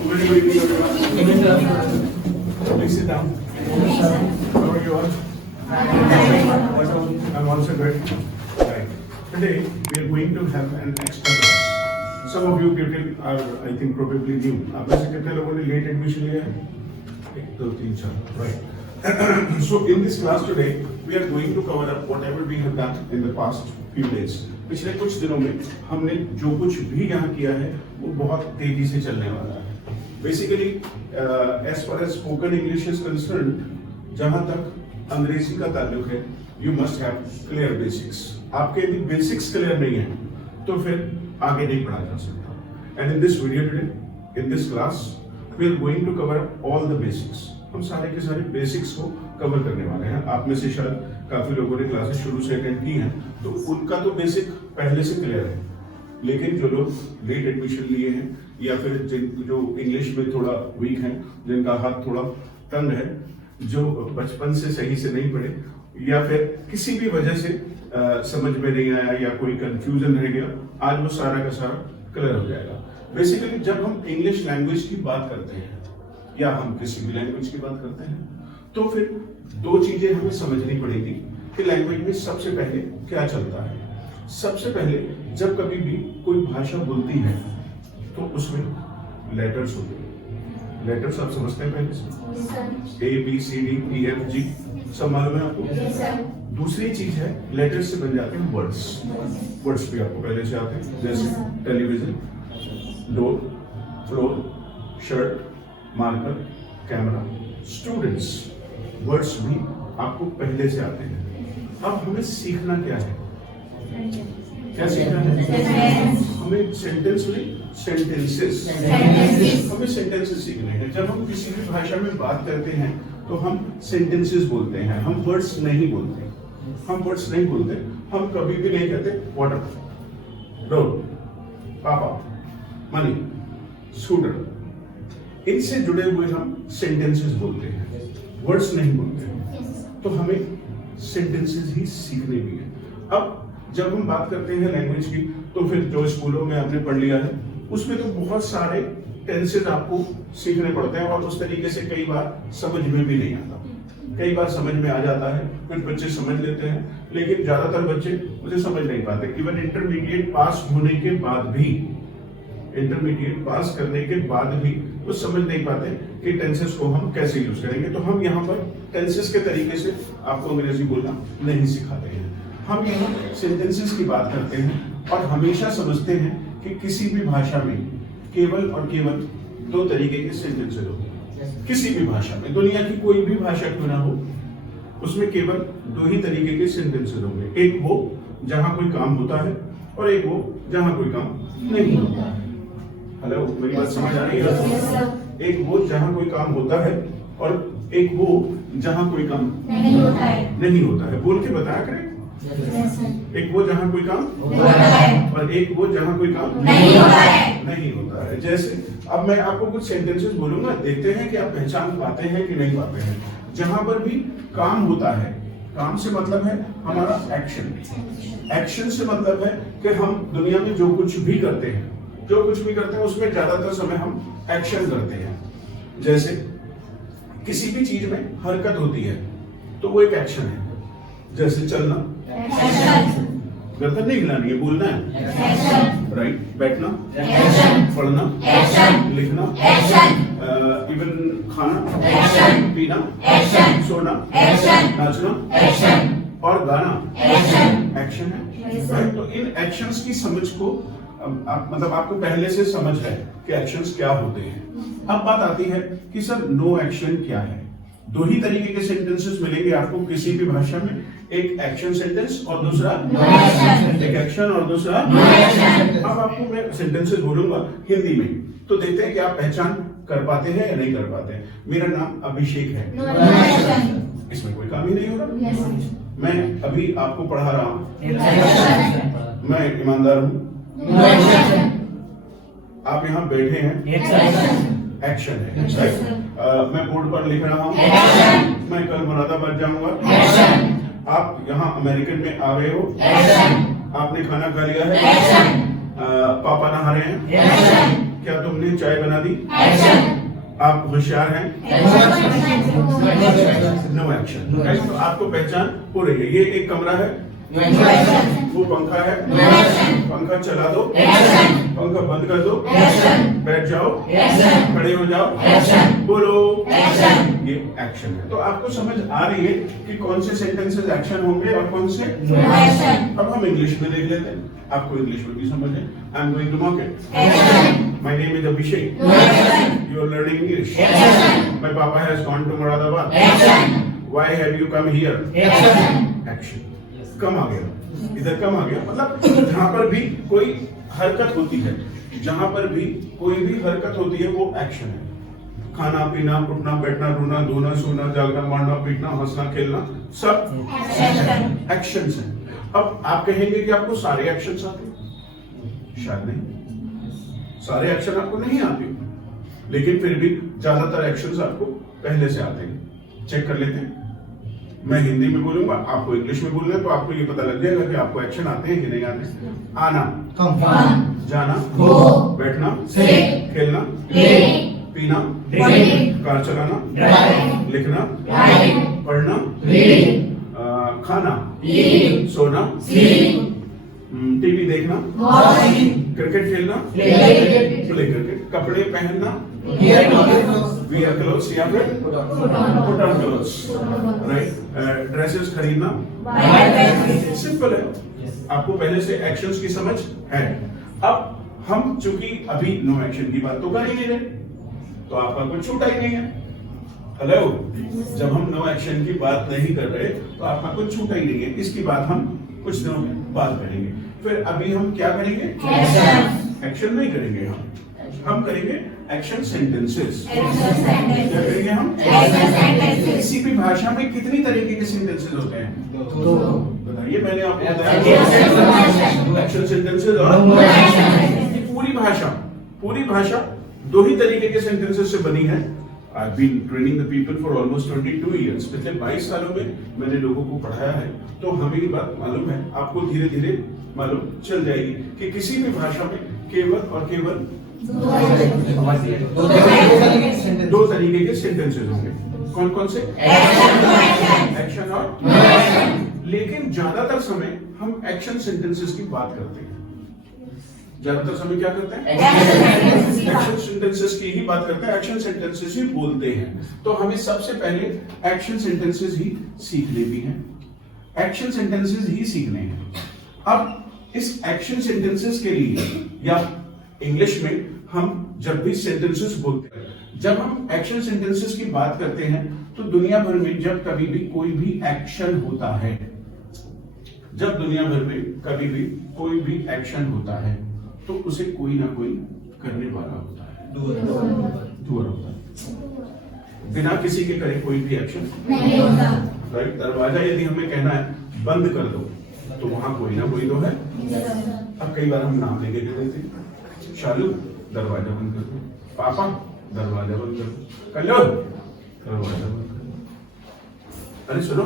Very good evening, everyone. Please sit down. How are you all? I'm also good. Right. Today we are going to have an extra class. Some of you people are, I think, probably new. आप में से कितने लोगों ने late admission लिया है? 1, 2, 3, 4. Right. So in this class today, we are going to cover up whatever we have done in the past few days. पिछले कुछ दिनों में हमने जो कुछ भी यहाँ किया है वो बहुत तेजी से चलने वाला है. Basically, as far as spoken English is concerned, जहाँ तक अंग्रेजी का ताल्लुक है, you must have clear basics. आपके यदि basics clear नहीं है, तो फिर आगे नहीं पढ़ा जा सकता. And in this video today, in this class, we are going to cover all the basics. हम सारे के सारे बेसिक्स को कवर करने वाले हैं. आप में से शायद काफी लोगों ने क्लासेस शुरू से अटेंड की हैं, तो उनका तो बेसिक पहले से क्लियर है. लेकिन जो लोग लेट एडमिशन लिए हैं या फिर जो इंग्लिश में थोड़ा वीक हैं, जिनका हाथ थोड़ा तंग है, जो बचपन से सही से नहीं पढ़े या फिर किसी भी वजह से समझ में नहीं आया या कोई कंफ्यूजन रह गया, आज वो सारा का सारा क्लियर हो जाएगा. बेसिकली जब हम इंग्लिश लैंग्वेज की बात करते हैं या हम किसी भी लैंग्वेज की बात करते हैं, तो फिर दो चीजें हमें समझनी पड़ेगी कि लैंग्वेज में सबसे पहले क्या चलता है. सबसे पहले जब कभी भी कोई भाषा बोलती है तो उसमें लेटर्स होते हैं. लेटर्स आप समझते हैं पहले से? A, B, C, D, E, F, G सब मालूम है आपको? दूसरी चीज है लेटर्स से बन जाते हैं वर्ड्स. वर्ड्स भी आपको पहले से आते हैं, जैसे television, door, floor, shirt, marker, camera, students. Words भी आपको पहले से आते हैं. अब हमें सीखना क्या है? क्या सीखना है? हमें सेंटेंस में सेंटेंसेस. हमें सेंटेंसेस सीखने हैं. जब हम किसी भी भाषा में बात करते हैं तो हम सेंटेंसेस बोलते हैं, हम वर्ड्स नहीं बोलते. हम वर्ड्स नहीं बोलते. हम कभी भी नहीं कहते वाटर, डोर, पापा, मनी, स्कूटर. इनसे जुड़े हुए हम सेंटेंसेस बोलते हैं, वर्ड्स नहीं बोलते हैं. तो हमें सेंटेंसेस ही सीखने भी है. अब जब हम बात करते हैं लैंग्वेज की, तो फिर जो स्कूलों में आपने पढ़ लिया है उसमें तो बहुत सारे टेंसेस आपको सीखने पड़ते हैं और उस तरीके से कई बार समझ में भी नहीं आता. कई बार समझ में आ जाता है, कुछ बच्चे समझ लेते हैं, लेकिन ज्यादातर बच्चे मुझे समझ नहीं पाते. इवन इंटरमीडिएट पास होने के बाद भी, इंटरमीडिएट पास करने के बाद भी वो समझ नहीं पाते कि टेंसेस को हम कैसे यूज करेंगे. तो हम यहाँ पर टेंसेस के तरीके से आपको अंग्रेजी बोलना नहीं सिखाते हैं. हम यहाँ सेंटेंसेस की बात करते हैं और हमेशा समझते हैं कि किसी भी भाषा में केवल और केवल दो तरीके के सेंटेंसेस होते हैं. किसी भी भाषा में, दुनिया की कोई भी भाषा क्यों ना हो, उसमें केवल दो ही तरीके के सेंटेंसेस होंगे. एक वो जहाँ कोई काम होता है और एक वो जहाँ कोई काम नहीं होता है. हेलो, मेरी बात समझ आ रही है? एक वो जहाँ कोई काम होता है और एक वो जहाँ कोई काम नहीं होता है. बोल के बताया करें. एक वो जहाँ कोई काम होता है और एक वो जहाँ कोई काम नहीं होता है. जैसे अब मैं आपको कुछ सेंटेंसेस बोलूंगा, देखते हैं कि आप पहचान पाते हैं कि नहीं पाते हैं. जहाँ पर भी काम होता है, काम से मतलब है हमारा एक्शन. एक्शन से मतलब है कि हम दुनिया में जो कुछ भी करते हैं उसमें ज्यादातर समय हम एक्शन करते हैं. जैसे किसी भी चीज में हरकत होती है तो वो एक एक्शन है. जैसे चलना, गर्दन नहीं हिलानी है, बोलना है. राइट. बैठना, पढ़ना, लिखना, इवन खाना, पीना, सोना, नाचना और गाना एक्शन है. राइट. तो इन एक्शंस की समझ को मतलब आपको पहले से समझ है कि एक्शंस क्या होते हैं. अब बात आती है कि सर नो एक्शन क्या है. दो ही तरीके के सेंटेंसेस मिलेंगे आपको किसी भी भाषा में. एक एक्शन सेंटेंस और दूसरा नो एक्शन. एक एक्शन और दूसरा नो एक्शन. अब आपको मैं सेंटेंसेस बोलूंगा हिंदी में, तो देखते हैं कि आप पहचान कर पाते हैं या नहीं कर पाते हैं. मेरा नाम अभिषेक है. इसमें कोई काम ही नहीं हो रहा. मैं अभी आपको पढ़ा रहा हूँ. मैं ईमानदार हूँ. आप यहाँ बैठे हैं. एक्शन है. मैं बोर्ड पर लिख रहा हूँ. मैं कल मुरादाबाद जाऊंगा. आप यहाँ अमेरिकन में आ गए हो. आपने खाना खा लिया है. पापा नहा रहे हैं. क्या तुमने चाय बना दी? आप होशियार हैं? No action. राइट, तो आपको पहचान हो रही है। ये एक कमरा है, वो पंखा है, पंखा चला दो, पंखा बंद कर दो, बैठ जाओ, खड़े हो जाओ, बोलो, ये एक्शन है। तो आपको समझ आ रही है कि कौन से सेंटेंसेस एक्शन होंगे और कौन से नो एक्शन। अब हम इंग्लिश में देख लेते हैं, आपको इंग्लिश में भी समझ है। I am going to market, my name is Abhishek, you are learning English, my papa has gone to Moradabad, why have you come here? Action. Come आ गया, इधर कम आ गया, मतलब जहां पर भी कोई हरकत होती है, जहां पर भी कोई भी हरकत होती है वो एक्शन है। खाना पीना, उठना बैठना, रोना धोना, सोना जागना, मारना पीटना, हंसना खेलना, सब एक्शंस हैं। अब आप कहेंगे कि आपको सारे एक्शंस आते हैं? शायद नहीं, सारे एक्शन आपको नहीं आते, लेकिन फिर भी ज्यादातर एक्शंस आपको पहले से आते हैं। चेक कर लेते हैं। मैं हिंदी में बोलूंगा, आपको इंग्लिश में बोलना है, तो आपको ये पता लग जाएगा कि आपको एक्शन आते हैं कि नहीं आते। आना, जाना, बैठना, खेलना, पीना, कार चलाना, लिखना, पढ़ना, खाना, सोना, टीवी देखना, क्रिकेट खेलना, प्ले क्रिकेट, कपड़े पहनना, wear clothes या फिर put on clothes, right? Dresses खरीदना, सिंपल है। आपको पहले से एक्शंस की समझ है। अब हम चूंकि अभी नो एक्शन की बात तो कर ही नहीं रहे, तो आपका कुछ छूटा ही नहीं है। हेलो, जब हम नो एक्शन की बात नहीं कर रहे तो आपका कुछ छूटा ही नहीं है। इसकी बात हम कुछ दिनों में बात करेंगे। फिर अभी हम क्या करेंगे? एक्शन नहीं करेंगे, हम करेंगे एक्शन सेंटेंसेस। क्या करेंगे हम? किसी भी भाषा में कितनी तरीके के सेंटेंसेस होते हैं? दो। बताइए, मैंने आपको बताया एक्शन सेंटेंसेस और पूरी भाषा दो ही तरीके के सेंटेंसेस से बनी है। I've been training the people for almost 22 years. पिछले 22 सालों में मैंने लोगों को पढ़ाया है, तो हमें ये बात मालूम है, आपको धीरे धीरे मालूम चल जाएगी कि किसी भी भाषा में केवल और केवल दो तरीके के सेंटेंसेस होंगे। कौन कौन से? एक्शन और। लेकिन ज्यादातर समय हम एक्शन सेंटेंसेस की बात करते हैं। ज्यादातर समय क्या करते हैं? एक्शन सेंटेंसेस की ही बात करते हैं, एक्शन सेंटेंसेस ही बोलते हैं। तो हमें सबसे पहले एक्शन सेंटेंसेस ही सीखने भी हैं, एक्शन सेंटेंसेस ही सीखने हैं। अब इस एक्शन सेंटेंसेस के लिए, या इंग्लिश में हम जब भी सेंटेंसेस बोलते हैं, जब हम एक्शन सेंटेंसेस की बात करते हैं, तो दुनिया भर में जब कभी भी कोई भी एक्शन होता है, जब दुनिया भर में कभी भी कोई भी एक्शन होता है, तो उसे कोई ना कोई करने वाला होता है, डूअर होता है। बिना किसी के करे कोई भी एक्शन नहीं होता। राइट, दरवाजा यदि हमें कहना है बंद कर दो, तो वहां कोई ना कोई तो है। अब कई बार हम नाम लेके कह देते हैं, शालू दरवाजा बंद कर दो, पापा दरवाजा बंद कर दो, कल्लो दरवाजा बंद कर दो, अरे सुनो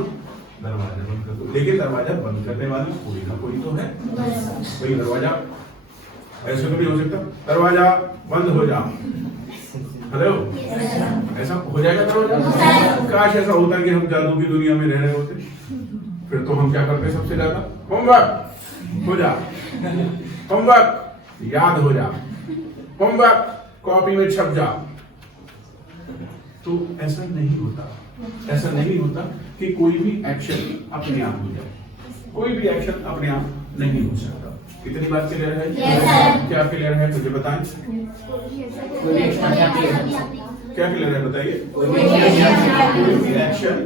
दरवाजा बंद कर दो। लेकिन दरवाजा बंद करने वाला कोई ना कोई तो है। भाई दरवाजा ऐसे तो नहीं हो सकता, दरवाजा बंद हो जा। हेलो, ऐसा हो जाएगा दरवाजा? काश ऐसा होता कि हम जादू की दुनिया में रह रहे होते, फिर तो हम क्या करते सबसे ज्यादा? होमवर्क हो जा, होमवर्क याद हो जा, होमवर्क कॉपी में छप जा। तो ऐसा नहीं होता, ऐसा नहीं होता कि कोई भी एक्शन अपने आप हो जाए। कोई भी एक्शन अपने आप नहीं हो सकता। कितनी बात क्लियर है? क्या क्लियर है मुझे बताएं? क्या क्लियर है बताइए? कोई भी एक्शन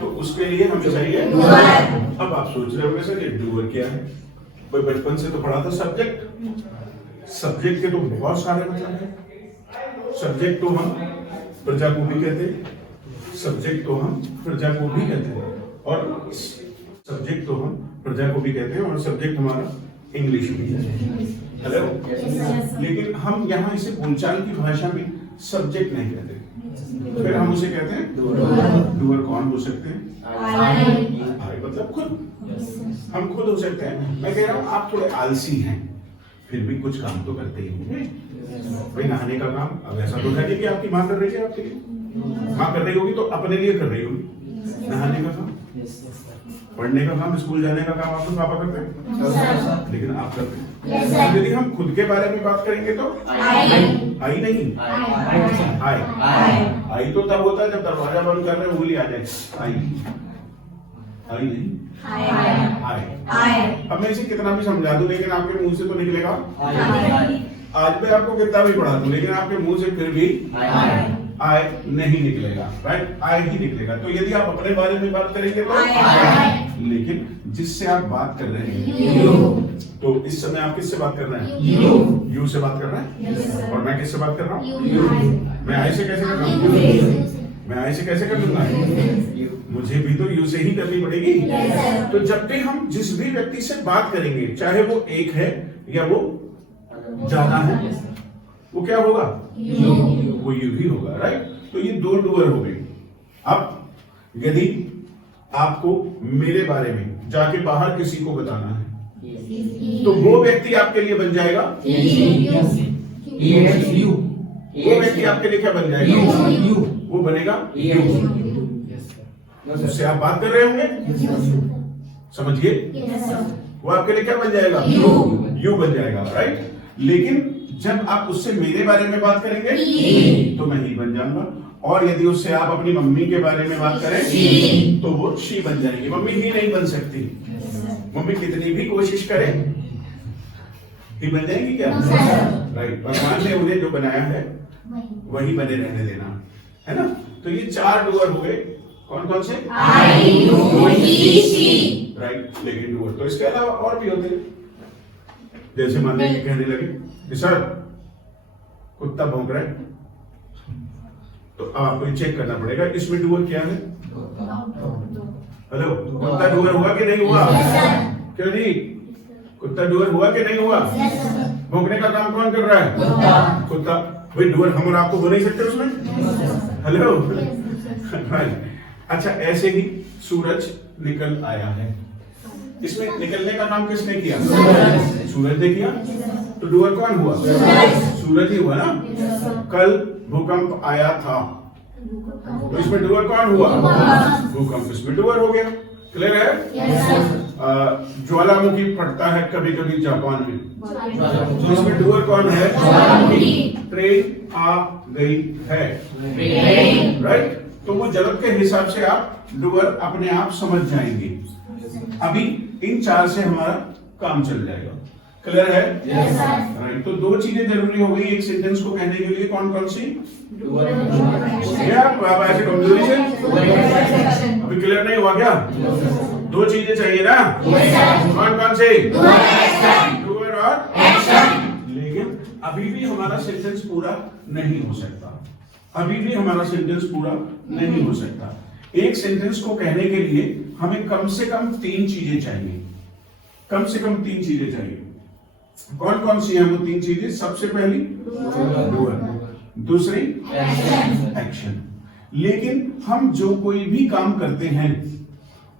तो उसके लिए हमें चाहिए। अब आप सोच रहे होंगे सर ये डूअर क्या है? कोई बचपन से तो पढ़ा था सब्जेक्ट। सब्जेक्ट के तो बहुत सारे मतलब है। सब्जेक्ट तो हम प्रजा को भी कहते हैं, सब्जेक्ट तो हम प्रजा को भी कहते हैं, और सब्जेक्ट तो हम प्रजा को भी कहते हैं, और सब्जेक्ट हमारा इंग्लिश भी है। हेलो, लेकिन हम यहाँ इसे बोलचाल की भाषा में सब्जेक्ट नहीं कहते, फिर हम उसे कहते हैं डूअर। डूअर कौन हो सकते हैं? आई मतलब खुद, हम खुद हो सकते हैं। मैं कह रहा हूँ आप थोड़े आलसी हैं, फिर भी कुछ काम तो करते ही होंगे भाई। नहाने का काम अब ऐसा तो है नहीं कि आपकी माँ कर रही है आपके लिए, माँ कर रही होगी तो अपने लिए कर रही होगी। नहाने का काम, पढ़ने का काम, स्कूल जाने का काम आपके पापा करते हैं, लेकिन आप करते हैं। यदि हम खुद के बारे में बात करेंगे तो आई नहीं, आई तो तब होता है जब दरवाजा बंद कर रहे हैं उंगली आ जाए, आई नहीं, आए। अब मैं इसे कितना भी समझा दूं लेकिन आपके मुंह से तो निकलेगा आज मैं आपको कितना भी पढ़ा दूं लेकिन आपके मुंह से फिर भी आए नहीं निकलेगा, राइट? आए ही निकलेगा। तो यदि आप अपने बारे में बात करेंगे तो लेकिन जिससे आप बात कर रहे हैं तो इस समय आप किससे बात कर रहे हैं? यू से बात कर रहे हैं। और मैं किससे बात कर रहा हूँ? मैं आई से कैसे कर रहा हूँ? मैं आई से कैसे कर लूंगा? मुझे भी तो यू से ही करनी पड़ेगी। तो जब भी हम जिस भी व्यक्ति से बात करेंगे चाहे वो एक है या वो ज्यादा है, वो क्या होगा? वो यू ही होगा, राइट? तो ये दो डूअर हो गए। अब यदि आपको मेरे बारे में जाके बाहर किसी को बताना है तो वो व्यक्ति आपके लिए बन जाएगा वो व्यक्ति आपके लिए क्या बन जाएगा? वो बनेगा उससे आप बात कर रहे होंगे, समझिए, वो आपके लिए क्या बन जाएगा? यू बन जाएगा, राइट? लेकिन जब आप उससे मेरे बारे में बात करेंगे तो मैं ही बन जाऊंगा, और यदि उससे आप अपनी मम्मी के बारे में बात करें तो वो शी बन जाएगी। मम्मी ही नहीं बन सकती, मम्मी कितनी भी कोशिश करे ही बन जाएगी क्या? राइट? भगवान ने उन्हें जो बनाया है वही बने रहने देना है ना। तो ये चार डूअर हो गए। कौन कौन से? आई, यू, ही, शी, राइट? लेकिन डूअर तो इसके अलावा और भी होते हैं। जैसे मान लीजिए कहने लगे कि सर कुत्ता भौंक रहा है, तो आपको चेक करना पड़ेगा इसमें डूअर क्या है। हेलो, कुत्ता डूअर हुआ कि नहीं हुआ? क्यों नहीं? कुत्ता डूअर हुआ कि नहीं हुआ? भौंकने का काम कौन कर रहा है? कुत्ता। भाई डूअर हम और आपको हो नहीं सकते उसमें? हेलो, अच्छा, ऐसे ही सूरज निकल आया है, इसमें निकलने का काम किसने किया? सूरज ने किया। तो डूअर कौन हुआ? सूरज ही हुआ ना। कल भूकंप आया था तो इसमें डूअर कौन हुआ? भूकंप, इसमें डूअर हो गया। क्लियर है? ज्वालामुखी फटता है कभी कभी जापान में, तो इसमें डूअर कौन है? ट्रेन आ गई है, राइट? तो वो जगत के हिसाब से आप डूअर अपने आप समझ जाएंगे। अभी इन चार से हमारा काम चल जाएगा। क्लियर है? राइट? तो दो चीजें जरूरी हो गई एक सेंटेंस को कहने के लिए। कौन कौन सी? क्या आप ऐसे कमजोरी से अभी क्लियर नहीं हुआ क्या? दो चीजें चाहिए ना? कौन कौन से? डूअर और एक्शन। लेकिन अभी भी हमारा सेंटेंस पूरा नहीं हो सकता, अभी भी हमारा सेंटेंस पूरा नहीं हो सकता। एक सेंटेंस को कहने के लिए हमें कम से कम तीन चीजें चाहिए, कम से कम तीन चीजें चाहिए। कौन कौन सी हैं वो तीन चीजें? सबसे पहली डूअर, दूसरी एक्शन। लेकिन हम जो कोई भी काम करते हैं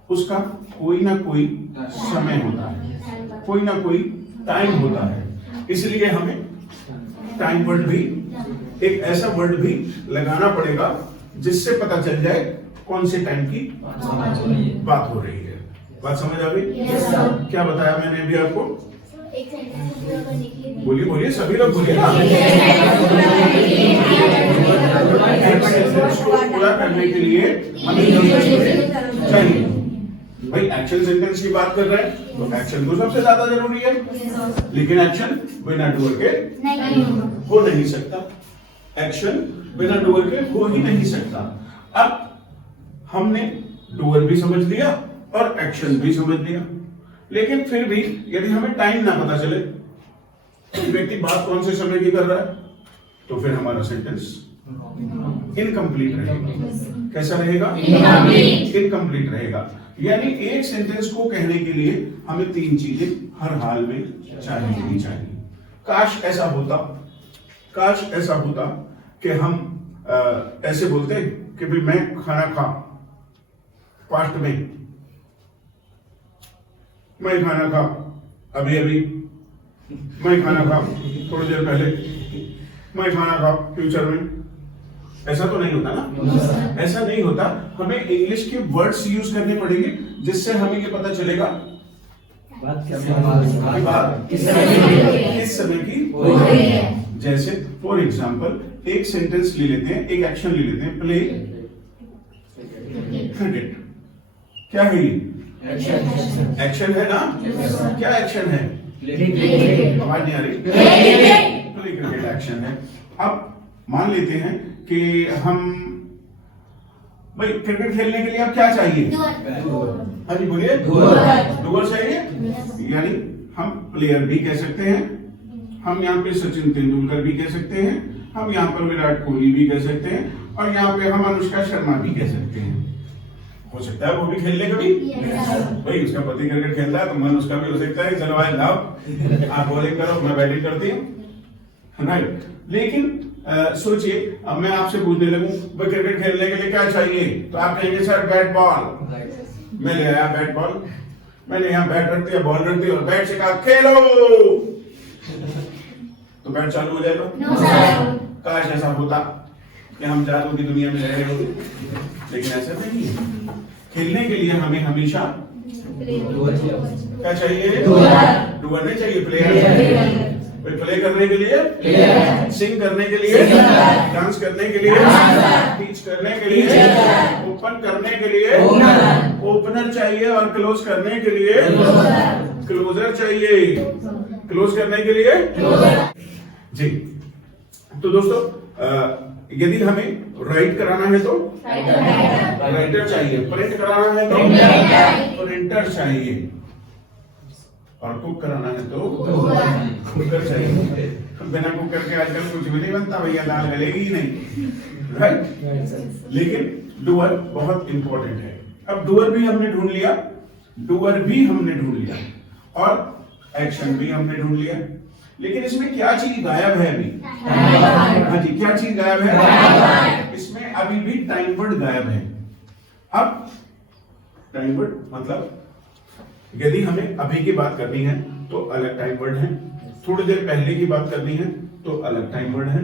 उसका कोई ना कोई समय होता है, कोई ना कोई टाइम होता है, इसलिए हमें टाइम वर्ड भी, एक ऐसा वर्ड भी लगाना पड़ेगा जिससे पता चल जाए कौन से टाइम की बात हो रही है। बात समझ आ गई? क्या बताया मैंने अभी आपको? बोलिए बोलिए, सभी लोग बोलिए ना। पूरा करने के लिए हमें चाहिए भाई। एक्शन सेंटेंस की बात कर रहे हैं तो एक्शन तो सबसे ज्यादा जरूरी है, लेकिन एक्शन बिना डूअर के हो नहीं सकता। एक्शन बिना डूअर के हो ही नहीं सकता। अब हमने डूअर भी समझ लिया और एक्शन भी समझ लिया, लेकिन फिर भी यदि हमें टाइम ना पता चले कि व्यक्ति बात कौन से समय की कर रहा है तो फिर हमारा सेंटेंस इनकम्प्लीट रहेगा। कैसा रहेगा? इनकम्प्लीट रहेगा। यानी एक सेंटेंस को कहने के लिए हमें तीन चीजें हर हाल में चाहिए ही चाहिए। काश ऐसा होता, काश ऐसा होता कि हम ऐसे बोलते कि भाई मैं खाना खा, पास्ट में मैं खाना खा, अभी अभी मैं खाना खाऊं थोड़ी देर पहले, मैं खाना खाऊं फ्यूचर में, ऐसा तो नहीं होता ना। ऐसा नहीं होता, हमें इंग्लिश के वर्ड्स यूज करने पड़ेंगे जिससे हमें ये पता चलेगा बात किस समय की हो रही है। जैसे फॉर एग्जाम्पल एक सेंटेंस ले लेते हैं, एक एक्शन ले लेते हैं, प्ले क्रिकेट। क्या है ये? एक्शन है ना? क्या एक्शन है? आवाज नहीं आ रही? प्ले क्रिकेट एक्शन है। अब मान लेते हैं कि हम भाई क्रिकेट खेलने के लिए अब क्या चाहिए? हाँ जी बोलिए। डूअर चाहिए, यानी हम प्लेयर भी कह सकते हैं, हम यहाँ पे सचिन तेंदुलकर भी कह सकते हैं, हम यहाँ पर विराट कोहली भी कह सकते हैं, और यहाँ पे हम अनुष्का शर्मा भी कह सकते हैं। हो सकता है वो भी खेलने का भी, भाई उसका पति क्रिकेट खेलता है तो मन उसका भी हो सकता है, चलो भाई लाओ आप बॉलिंग करो मैं बैटिंग करती हूँ, राइट। लेकिन सोचिए अब मैं आपसे पूछने लगूं भाई क्रिकेट खेलने के लिए क्या चाहिए, तो आप कहेंगे सर बैट बॉल। मैं ले आया बैट बॉल, मैंने यहाँ बैट रख दिया, बॉल रख दी और बैट से कहा खेलो, तो बैट चालू हो जाएगा। काश ऐसा होता कि हम जादू की दुनिया में रह रहे होते, लेकिन ऐसा नहीं है। खेलने के लिए हमें हमेशा क्या चाहिए? डूअर नहीं चाहिए, प्लेयर। प्ले करने के लिए, सिंग करने के लिए, डांस करने के लिए, टीच करने के लिए, ओपन करने के लिए ओपनर चाहिए, और क्लोज करने के लिए क्लोजर चाहिए। क्लोज करने के लिए जी। तो दोस्तों यदि हमें राइट कराना है तो राइटर चाहिए, प्रिंट कराना है तो प्रिंटर चाहिए, और कुक कराना है तो कुकर चाहिए। बिना कुकर के आजकल कुछ भी नहीं बनता भैया, दाल गलेगी ही नहीं, राइट। लेकिन डूअर बहुत इंपॉर्टेंट है। अब डूअर भी हमने ढूंढ लिया, और एक्शन भी हमने ढूंढ लिया, लेकिन इसमें क्या चीज गायब है अभी? हाँ जी, क्या चीज गायब है? इसमें अभी भी टाइम वर्ड गायब है। अब टाइम वर्ड मतलब यदि हमें अभी की बात करनी है तो अलग टाइम वर्ड है, थोड़ी देर पहले की बात करनी है तो अलग टाइम वर्ड है,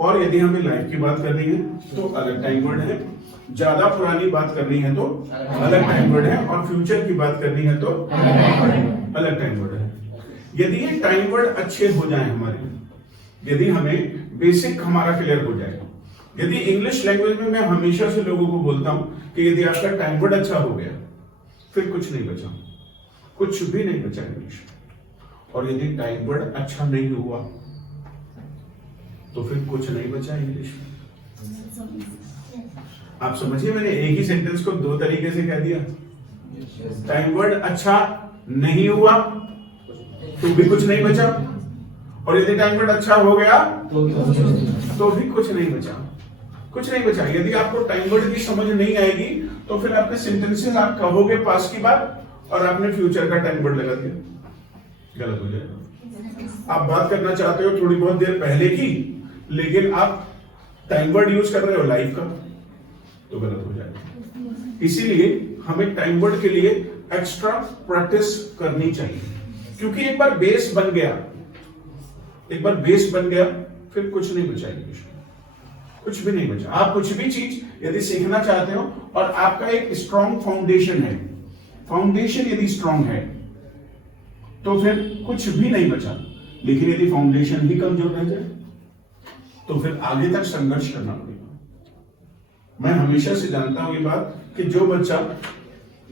और यदि हमें लाइफ की बात करनी है तो अलग टाइम वर्ड है, ज्यादा पुरानी बात करनी है तो अलग टाइम वर्ड है, और फ्यूचर की बात करनी है तो अलग टाइम वर्ड है। यदि ये टाइम वर्ड अच्छे हो जाए हमारे, यदि हमें बेसिक हमारा क्लियर हो जाए, यदि इंग्लिश लैंग्वेज में मैं हमेशा से लोगों को बोलता हूं कि यदि आपका टाइम वर्ड अच्छा हो गया फिर कुछ नहीं बचा, कुछ भी नहीं बचा इंग्लिश। और यदि टाइम वर्ड अच्छा नहीं हुआ तो फिर कुछ नहीं बचा इंग्लिश। आप समझिए, मैंने एक ही सेंटेंस को दो तरीके से कह दिया। टाइम वर्ड अच्छा नहीं हुआ तो भी कुछ नहीं बचा, और यदि टाइम वर्ड अच्छा हो गया तो भी कुछ नहीं बचा, कुछ नहीं बचा। यदि आपको टाइम वर्ड की समझ नहीं आएगी तो फिर आपके सेंटेंसेस आप कहोगे पास्ट की बात और आपने फ्यूचर का टाइम वर्ड लगा दिया, गलत हो जाएगा। आप बात करना चाहते हो थोड़ी बहुत देर पहले की, लेकिन आप टाइम वर्ड यूज कर रहे हो लाइफ का, तो गलत हो जाएगा। इसीलिए हमें टाइम वर्ड के लिए एक्स्ट्रा प्रैक्टिस करनी चाहिए, क्योंकि एक बार बेस बन गया फिर कुछ नहीं बचा इंग्लिश में, कुछ भी नहीं बचा। आप कुछ भी चीज यदि सीखना चाहते हो और आपका एक स्ट्रॉन्ग फाउंडेशन है, फाउंडेशन यदि स्ट्रॉन्ग है तो फिर कुछ भी नहीं बचा। लेकिन यदि फाउंडेशन भी कमजोर रह जाए तो फिर आगे तक संघर्ष करना पड़ेगा। मैं हमेशा से जानता हूं ये बात कि जो बच्चा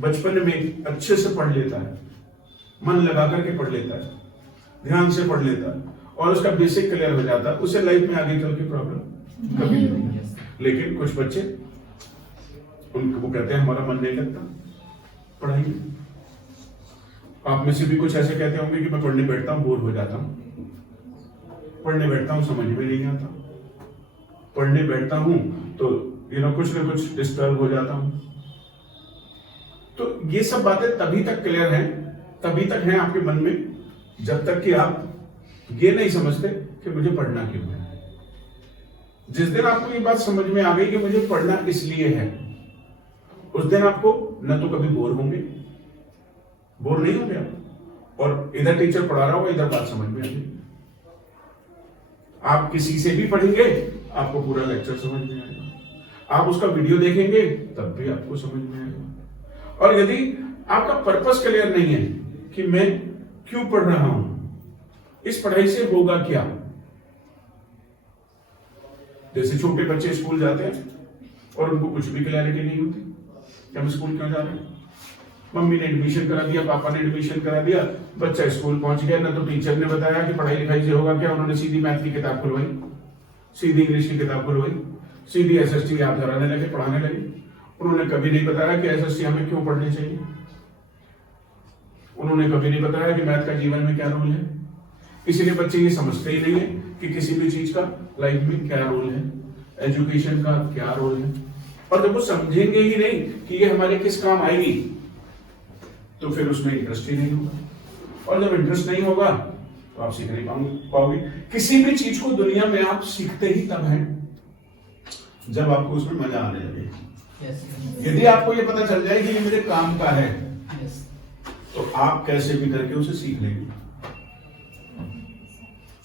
बचपन में अच्छे से पढ़ लेता है, मन लगा करके पढ़ लेता है, ध्यान से पढ़ लेता है और उसका बेसिक क्लियर हो जाता है, उसे लाइफ में आगे चल के प्रॉब्लम कभी नहीं। लेकिन कुछ बच्चे उनको कहते हैं हमारा मन नहीं लगता पढ़ाई में। आप में से भी कुछ ऐसे कहते होंगे कि मैं पढ़ने बैठता हूं बोर हो जाता हूं, पढ़ने बैठता हूं समझ में नहीं आता, पढ़ने बैठता हूं तो कुछ ना कुछ डिस्टर्ब हो जाता हूं। तो ये सब बातें तभी तक क्लियर हैं, तभी तक हैं आपके मन में, जब तक कि आप ये नहीं समझते कि मुझे पढ़ना क्यों है। जिस दिन आपको ये बात समझ में आ गई कि मुझे पढ़ना इसलिए है, उस दिन आपको न तो कभी बोर नहीं होंगे आप, और इधर टीचर पढ़ा रहा होगा, इधर बात समझ में आ जाएगी। आप किसी से भी पढ़ेंगे आपको पूरा लेक्चर समझ में आएगा, आप उसका वीडियो देखेंगे तब भी आपको समझ में आएगा। और यदि आपका पर्पस क्लियर नहीं है कि मैं क्यों पढ़ रहा हूं, इस पढ़ाई से होगा क्या। जैसे छोटे बच्चे स्कूल जाते हैं और उनको कुछ भी क्लैरिटी नहीं होती कि हम स्कूल क्यों जा रहे हैं। मम्मी ने एडमिशन करा दिया, पापा ने एडमिशन करा दिया, बच्चा स्कूल पहुंच गया, ना तो टीचर ने बताया कि पढ़ाई लिखाई से होगा क्या। उन्होंने सीधी मैथ की किताब खुलवाई, सीधी इंग्लिश की किताब खुलवाई, सीधी एसएसटी याद कराने लगे, पढ़ाने लगे। उन्होंने कभी नहीं बताया कि एसएसटी हमें क्यों पढ़नी चाहिए। उन्होंने कभी नहीं बताया कि मैथ का जीवन में क्या रोल है। इसलिए बच्चे ये समझते ही नहीं है कि किसी भी चीज का लाइफ में क्या रोल है, एजुकेशन का क्या रोल है। और जब वो समझेंगे ही नहीं कि ये हमारे किस काम आएगी, तो फिर उसमें इंटरेस्ट ही नहीं होगा। और जब इंटरेस्ट नहीं होगा तो आप सीख नहीं पाओगे। किसी भी चीज को दुनिया में आप सीखते ही तब हैं जब आपको उसमें मजा आने लगे। यदि आपको ये पता चल जाए कि ये मेरे काम का है, तो आप कैसे भी करके उसे सीख लेंगे।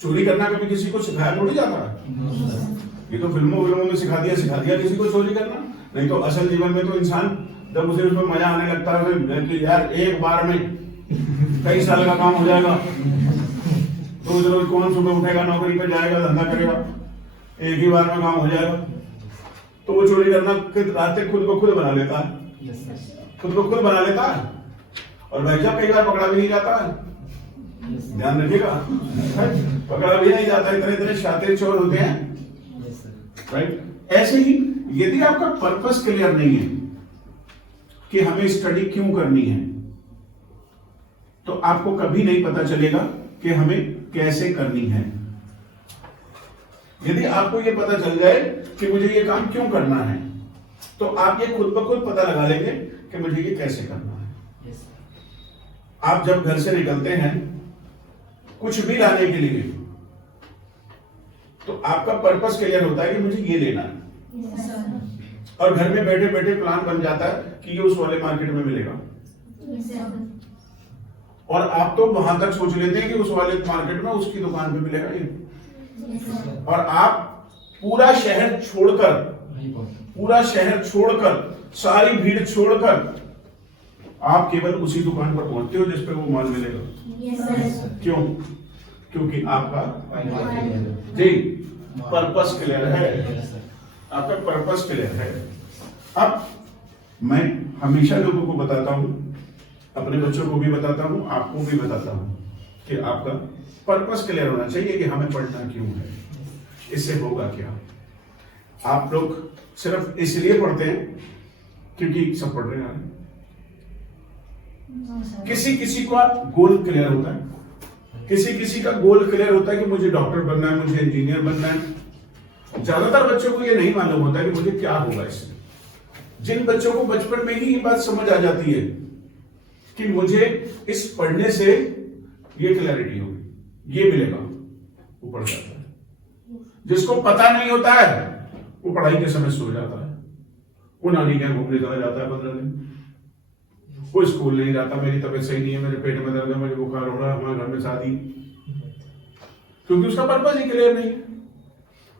चोरी करना कभी किसी को सिखाया थोड़ी जाता है। ये तो फिल्मों में सिखा दिया किसी को चोरी करना। नहीं तो असल जीवन में तो इंसान जब उसे उसमें मजा आने लगता है कि यार एक बार में कई साल का काम हो जाएगा, रोज रोज कौन सुबह उठेगा, नौकरी पे जाएगा, धंधा करेगा, एक ही बार में काम हो जाएगा। तो वो चोरी करना रास्ते खुद को खुद बना लेता है, खुद को खुद बना लेता है। और भाई साहब कई बार पकड़ा भी नहीं जाता है, ध्यान रखिएगा, पकड़ा भी नहीं जाता। इतने इतने शातिर चोर होते हैं, राइट। ऐसे ही यदि आपका पर्पस क्लियर नहीं है कि हमें स्टडी क्यों करनी है, तो आपको कभी नहीं पता चलेगा कि हमें कैसे करनी है। यदि आपको यह पता चल जाए कि मुझे ये काम क्यों करना है, तो आप ये खुद ब खुद पता लगा लेंगे कि मुझे ये कैसे करना है। आप जब घर से निकलते हैं कुछ भी लाने के लिए, तो आपका पर्पस क्लियर होता है कि मुझे ये लेना है। और घर में बैठे बैठे प्लान बन जाता है कि ये उस वाले मार्केट में मिलेगा। और आप तो वहां तक सोच लेते हैं कि उस वाले मार्केट में उसकी दुकान पे मिलेगा ये। और आप पूरा शहर छोड़कर सारी भीड़ छोड़कर आप केवल उसी दुकान पर पहुंचते हो जिस पे वो माल मिलेगा। क्यों? क्योंकि आपका जी पर्पस क्लियर है, आपका पर्पस क्लियर है। अब मैं हमेशा लोगों को बताता हूं, अपने बच्चों को भी बताता हूं, आपको भी बताता हूं कि आपका पर्पस क्लियर होना चाहिए कि हमें पढ़ना क्यों है, इससे होगा क्या। आप लोग सिर्फ इसलिए पढ़ते हैं क्योंकि सब पढ़ रहे हैं। किसी किसी का गोल क्लियर होता है, किसी का गोल क्लियर होता है कि मुझे डॉक्टर बनना है, मुझे इंजीनियर बनना है। ज्यादातर बच्चों को ये नहीं मालूम होता कि मुझे क्या होगा इससे। जिन बच्चों को बचपन में ही ये बात समझ आ जाती है कि मुझे इस पढ़ने से ये क्लैरिटी होगी, ये मिलेगा, वो पढ़ जाता है। जिसको पता नहीं होता है वो पढ़ाई के समय सो जाता है, वो नानी के यहाँ घूमने चला जाता है 15 दिन, वो स्कूल नहीं जाता, मेरी तबीयत सही नहीं है, मेरे पेट में दर्द है, मुझे बुखार हो रहा है, हमारे घर में शादी। क्योंकि उसका पर्पस ही क्लियर नहीं है,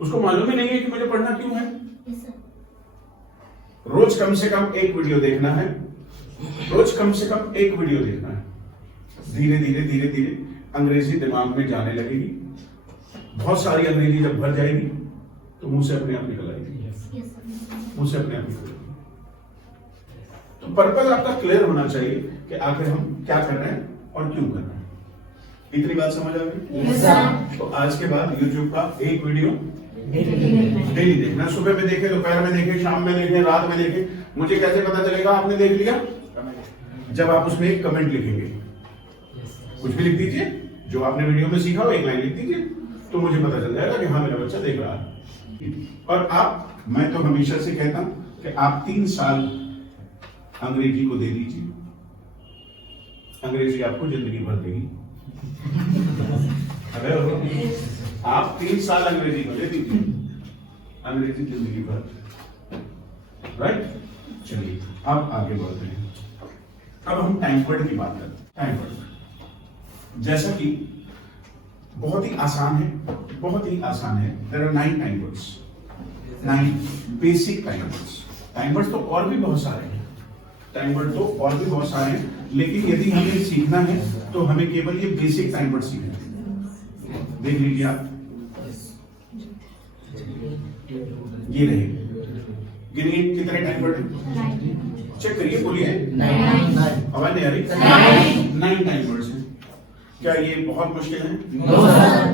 उसको मालूम ही नहीं है कि मुझे पढ़ना क्यों है। रोज कम से कम एक वीडियो देखना है, रोज कम से कम एक वीडियो देखना है। धीरे धीरे धीरे धीरे अंग्रेजी दिमाग में जाने लगेगी। बहुत सारी अंग्रेजी जब भर जाएगी तो मुंह से अपने आप निकल आएगी, मुंह से अपने आप निकल आएगी। तो पर्पस आपका क्लियर होना चाहिए कि आखिर हम क्या कर रहे हैं और क्यों कर रहे हैं। इतनी बात समझ आ गई? तो आज के बाद YouTube का एक वीडियो डेली देखना। सुबह में देखे, दोपहर में देखे, शाम में देखे, रात में देखे। मुझे कैसे पता चलेगा आपने देख लिया? जब आप उसमें एक कमेंट लिखेंगे, कुछ भी लिख दीजिए जो आपने वीडियो में सीखा हो, एक लाइन लिख दीजिए, तो मुझे पता चल जाएगा कि हाँ मेरा बच्चा देख रहा है। और आप, मैं तो हमेशा से कहता हूं कि आप 3 साल अंग्रेजी को दे दीजिए, अंग्रेजी आपको जिंदगी भर देगी। आप 3 साल अंग्रेजी को दे दीजिए, अंग्रेजी जिंदगी भर, राइट। चलिए अब आगे बढ़ते हैं। अब हम टाइम वर्ड की बात करते हैं। टाइम वर्ड, जैसा कि बहुत ही आसान है, बहुत ही आसान है। There are 9 time words, 9 basic time words. Time words तो और भी बहुत सारे हैं, टाइम वर्ड तो और भी बहुत सारे हैं, लेकिन यदि हमें सीखना है तो हमें केवल ये बेसिक टाइम वर्ड सीखना है। देख लीजिए आप, ये रहे। गिनिए कितने टाइम वर्ड है, चेक करिए, बोलिए। आवाज नहीं आ रही? 9 टाइम वर्ड्स हैं। क्या ये बहुत मुश्किल है?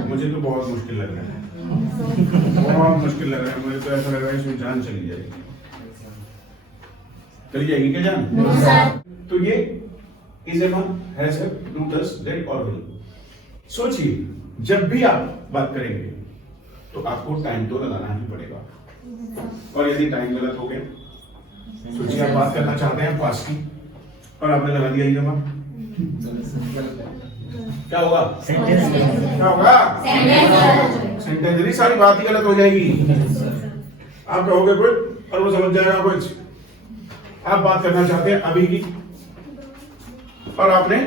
मुझे तो बहुत मुश्किल लग रहा है, बहुत मुश्किल लग रहा है। मुझे तो ऐसा लग रहा है इसमें जान चली जाएगी। चली जाएगी क्या जान? तो ये is a one, has, do, does, dead और विल। सोचिए, जब भी आप बात करेंगे तो आपको टाइम तो लगाना ही पड़ेगा, और यदि टाइम गलत हो गया, सोचिए आप बात करना चाहते हैं पास की और आपने लगा दिया ये जमा, क्या होगा? क्या होगा? सेंटेंस नहीं, सारी बात ही गलत हो जाएगी। आप कहोगे कुछ और वो समझ जाएगा कुछ। आप बात करना चाहते हैं अभी की और आपने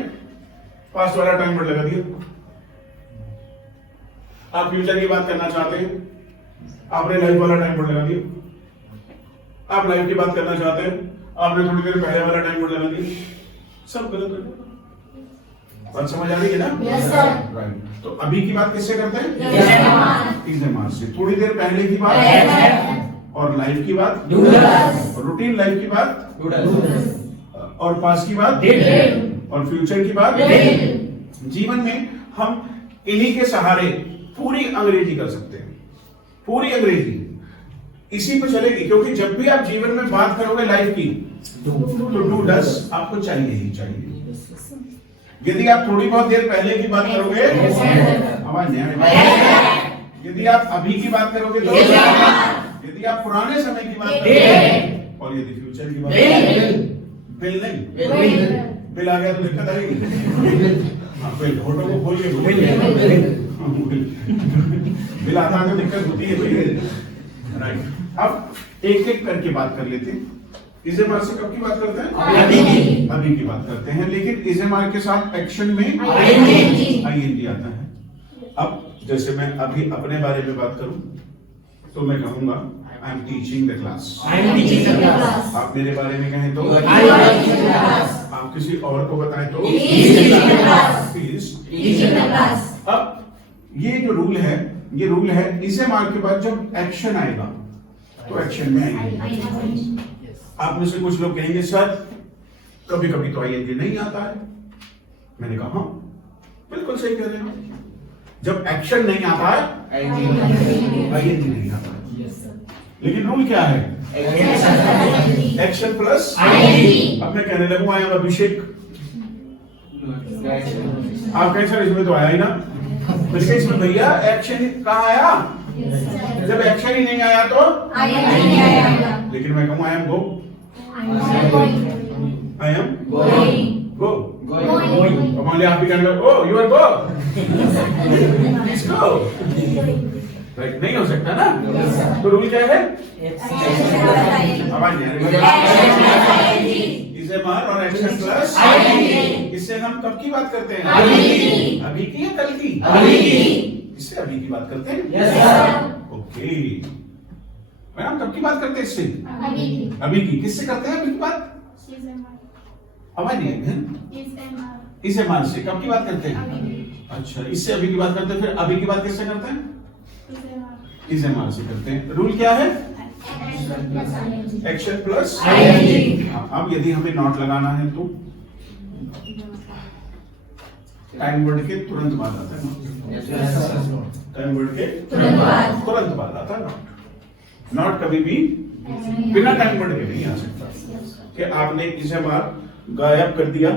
पास्ट वाला टाइम वर्ड लगा दिया। आप फ्यूचर की बात करना चाहते हैं, आपने लाइफ वाला टाइम वर्ड लगा दिया। आप लाइफ की बात करना चाहते हैं, आपने थोड़ी देर पहले वाला टाइम वर्ड लगा दिया। सब गलत है। बात समझ आ रही है ना? Yes sir. राइट। तो अभी की बात किससे करते हैं? इज ए मान से। थोड़ी देर पहले की बात और लाइफ की बात, रूटीन लाइफ की बात, और पास्ट की बात, और फ्यूचर की बात। जीवन में हम इन्हीं के सहारे पूरी अंग्रेजी कर सकते हैं, पूरी अंग्रेजी इसी पे चलेगी, क्योंकि जब भी आप जीवन में बात करोगे लाइफ की तो डू डज आपको चाहिए ही चाहिए। यदि आप थोड़ी बहुत देर पहले की बात करोगे, आवाज नहीं आ रही, यदि आप अभी की बात करोगे तो, यदि आप पुराने समय की बात करोगे, और यदि फ्यूचर की बात करोगे, बिल नहीं, बिल आ गया तो दिक्कत आएगी। हाँ, बिल फोटो को खोल के बिल आता है तो दिक्कत होती है भाई। राइट। अब एक एक करके बात कर लेते हैं। इज़ेमार से कब की बात करते हैं? अभी की बात करते हैं, लेकिन इज़ेमार के साथ एक्शन में आईएनजी आता है। अब जैसे मैं अभी अपने बारे में बात करूं तो मैं कहूंगा I am teaching the class. आप मेरे बारे में कहें तो, आप किसी और को बताएं तो, अब ये जो रूल है, ये रूल है इज़ेमार के बाद जब एक्शन आएगा तो एक्शन में आएंगे। आप में से कुछ लोग कहेंगे सर कभी कभी तो आईएनजी नहीं आता है। मैंने कहा हाँ, बिल्कुल सही कह रहे हो। जब एक्शन नहीं आता है आईएनजी नहीं आता है। लेकिन रूल क्या है? Action plus ING. अब मैं कहने लगूं आई एम अभिषेक, आप कहें सर इसमें तो आया ही ना। इसमें भैया एक्शन कहाँ आया? जब एक्शन ही नहीं आया तो आईएनजी नहीं आया। लेकिन मैं कहूं I am go, I am going. Go. Come on, आप भी कहने लगे, oh, you are go. Let's go. Right? नहीं हो सकता ना? तो रूल क्या है? आवाज नहीं आ रही। इज़ेमार और एक्शन प्लस इससे हम कब की बात करते हैं? अभी की या कल की? इससे अभी की बात करते हैं? ओके। मैडम कब की बात करते हैं इससे? अभी की। किससे करते हैं अभी की बात? आवाज नहीं आई बहन। इज़ेमार से कब की बात करते हैं? अच्छा, इससे अभी की बात करते हैं। फिर अभी की बात किससे करते हैं? इज़ेमार से करते हैं। रूल क्या है? Action plus ING. अब यदि हमें नॉट लगाना है तो टाइम वर्ड के तुरंत बाद आता है। टाइम वर्ड के तुरंत बाद आता है नॉट। नॉट कभी भी बिना टाइम वर्ड के नहीं आ सकता। कि आपने इज़ेमार गायब कर दिया,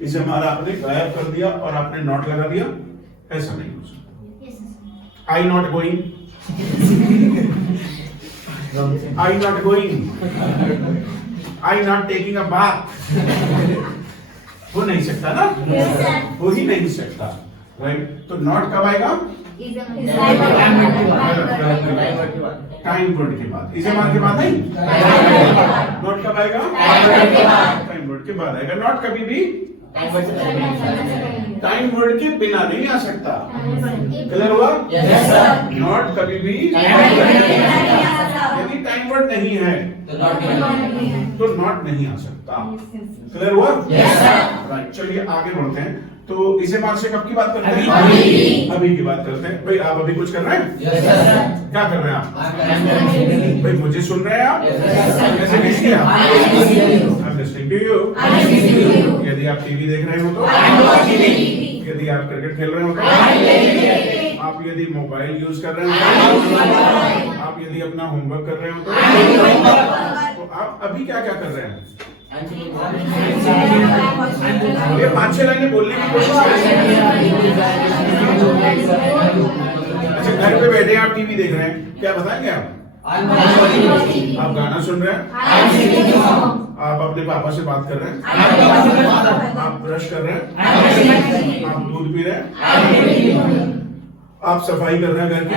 इज़ेमार आपने गायब कर दिया और आपने नॉट लगा दिया, ऐसा नहीं हो सकता। I not going, I not going, I not taking a bath, हो नहीं सकता ना, हो ही नहीं सकता। राइट। तो नॉट कब आएगा? टाइम वर्ड के बाद। इज़ेमार के बाद नहीं, नॉट कब आएगा? टाइम वर्ड के बाद आएगा। नॉट कभी भी टाइम वर्ड के बिना नहीं आ सकता। क्लियर हुआ? नॉट कभी भी यदि टाइम वर्ड नहीं है तो नॉट नहीं आ सकता। क्लियर हुआ? राइट, चलिए आगे बढ़ते हैं। तो इसे मार्च से कब की बात करते हैं? अभी की बात करते हैं। भाई आप अभी कुछ कर रहे हैं? क्या कर रहे हैं आप? भाई मुझे सुन रहे हैं आप? कैसे लिखिए आप? I'm listening to you। यदि आप टीवी देख रहे हो तो, यदि आप क्रिकेट खेल रहे हो तो, आप यदि मोबाइल यूज कर रहे हो तो, आप यदि अपना होमवर्क कर रहे हो तो आप अभी क्या क्या कर रहे हैं? ये 5-6 लाइनें बोलने की कोशिश करें। अच्छा, घर पे बैठे आप टीवी देख रहे हैं, क्या बताएंगे आप? आप गाना सुन रहे हैं, आप अपने पापा से बात कर रहे हैं, आप ब्रश कर रहे हैं, आप दूध पी रहे हैं, आप सफाई कर रहे हैं घर की।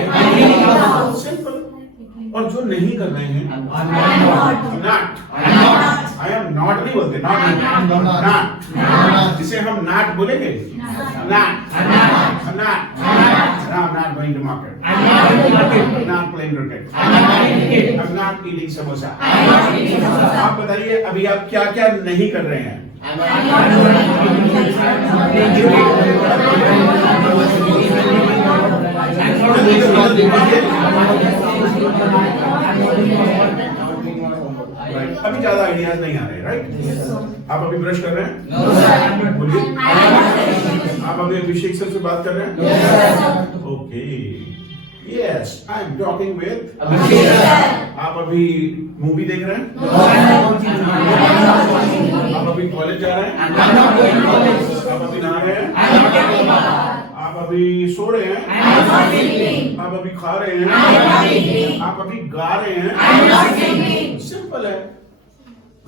सिंपल। और जो नहीं कर रहे हैं, नॉट, आई एम नॉट नहीं बोलते, नॉट, जिसे हम नॉट बोलेंगे, not, I'm not going to market, I'm not playing cricket, I'm not eating samosa। आप बताइए अभी आप क्या क्या नहीं कर रहे हैं? अभी ज्यादा आइडियाज नहीं आ रहे, राइट? आप अभी ब्रश कर रहे हैं? बोलिए। आप अभी अभिषेक सर से बात कर रहे हैं? Okay, yes, I am talking with Abhishek. आप अभी मूवी देख रहे हैं? आप अभी कॉलेज जा रहे हैं? आप अभी नहा रहे हैं? आप अभी सो रहे हैं? आप अभी खा रहे हैं? आप अभी गा रहे हैं? सिंपल है,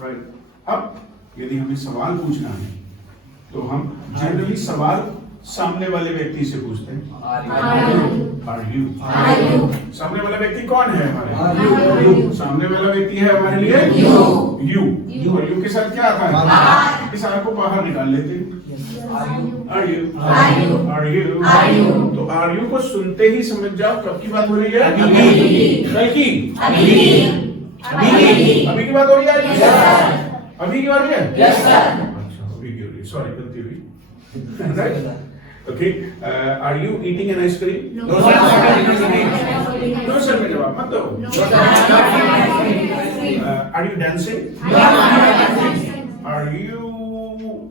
राइट? अब यदि हमें सवाल पूछना है तो हम जनरली सवाल सामने वाले व्यक्ति से पूछते हैं, आर यू? सामने वाला व्यक्ति कौन है हमारे? सामने वाला व्यक्ति है हमारे लिए यू। और यू के साथ क्या आता है? इस आर को बाहर निकाल लेते हैं, आर यू। तो आर यू को सुनते ही समझ जाओ कब की बात हो रही है? कल की? अभी की बात हो रही है? अभी की बात है? अच्छा, अभी की हो रही है, सॉरी गलती हुई। Okay, are you eating an ice cream? No sir में जवाब मत दो। Are you dancing? Are you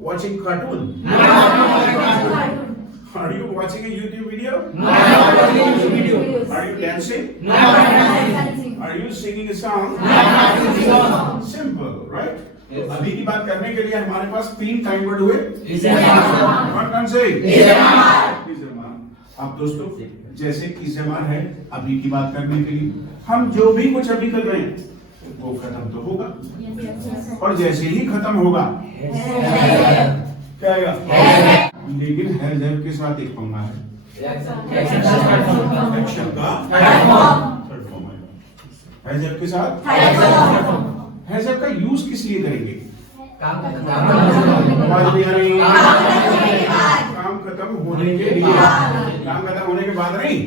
watching cartoon? Are you watching a YouTube video? Are you dancing? Are you singing a song? Simple, right? अभी की बात करने के लिए हमारे पास 3 टाइम वर्ड हुए। कौन से? अब दोस्तों जैसे इज़मार है अभी की बात करने के लिए, हम जो भी कुछ अभी कर रहे हैं वो खत्म तो होगा, और जैसे ही खत्म होगा क्या आएगा? लेकिन हैज हैव के साथ एक पंगा है, एक्शन का थर्ड फॉर्म आएगा। हैज हैव के साथ हैज हैव का यूज किस लिए करेंगे? आवाज नहीं आ रही। काम खत्म होने के लिए, काम खत्म होने के बाद नहीं,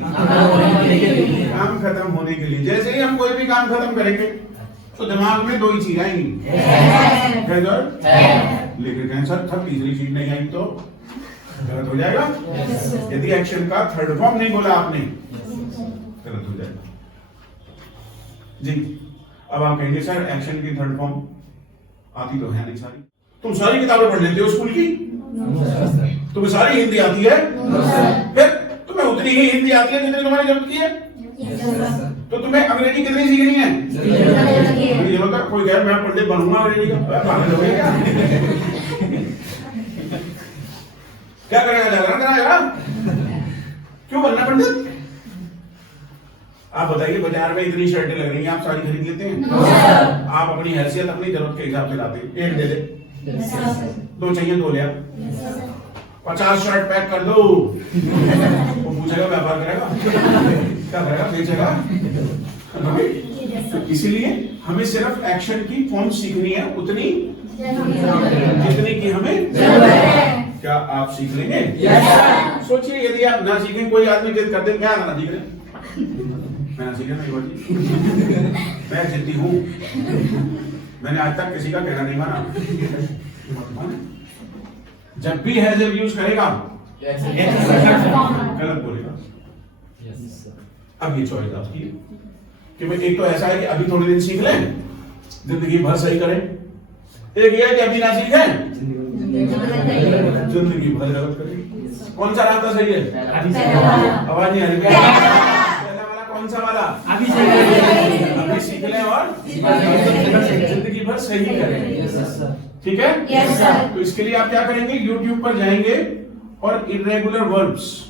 काम खत्म होने के लिए। जैसे ही हम कोई भी काम खत्म करेंगे तो दिमाग में 2 ही चीज आएंगी, लेकिन कैंसर था, तीसरी चीज नहीं आई तो गलत हो जाएगा। यदि एक्शन का थर्ड फॉर्म नहीं बोला आपने गलत हो जाएगा जी। अब आप कहेंगे सर एक्शन की थर्ड फॉर्म आती तो है नहीं सारी। तुम सारी किताबें पढ़ लेते हो स्कूल की? तुम्हें सारी हिंदी आती है? फिर तुम्हें उतनी ही हिंदी आती है जितनी तुम्हारी जरूरत की है? तो तुम्हें अंग्रेजी कितनी सीखनी है? कोई कहे मैं पंडित बनूंगा अंग्रेजी का, पागल हो गया क्या करेगा? जागरण कराएगा? क्यों बनना पंडित? आप बताइए, बाजार में इतनी शर्टें लग रही हैं, आप सारी खरीद लेते हैं? आप अपनी हैसियत अपनी जरूरत के हिसाब से लाते हैं। एक दे दे, 2 चाहिए 2 ले आओ, 50 शर्ट पैक कर दो। वो पूछेगा व्यापार करेगा? क्या करेगा? बेचेगा? तो इसीलिए हमें सिर्फ एक्शन की फॉर्म सीखनी है उतनी जितनी की हमें जरूरत है। क्या आप सीख लेंगे? Yes, सोचिए यदि आप ना सीखें, कोई आदमी जिद करते क्या ना सीख रहे, मैं ना सीखा नहीं बोली, मैं जिद्दी हूँ, मैंने आज तक किसी का कहना नहीं माना। जब भी हैज हैव यूज करेगा गलत बोलेगा। अब ये चॉइस आपकी है कि भाई एक तो ऐसा है कि अभी थोड़े दिन सीख लें, जिंदगी भर सही करें, एक ये है कि अभी ना सीखें, जिंदगी भर गलत करें। कौन सा रास्ता सही है? आवाज नहीं आ रही क्या? पहला वाला कौन सा वाला? अभी सीख लें और जिंदगी भर सही करें, ठीक है? तो इसके लिए आप क्या करेंगे, YouTube पर जाएंगे और इर्रेगुलर वर्ब्स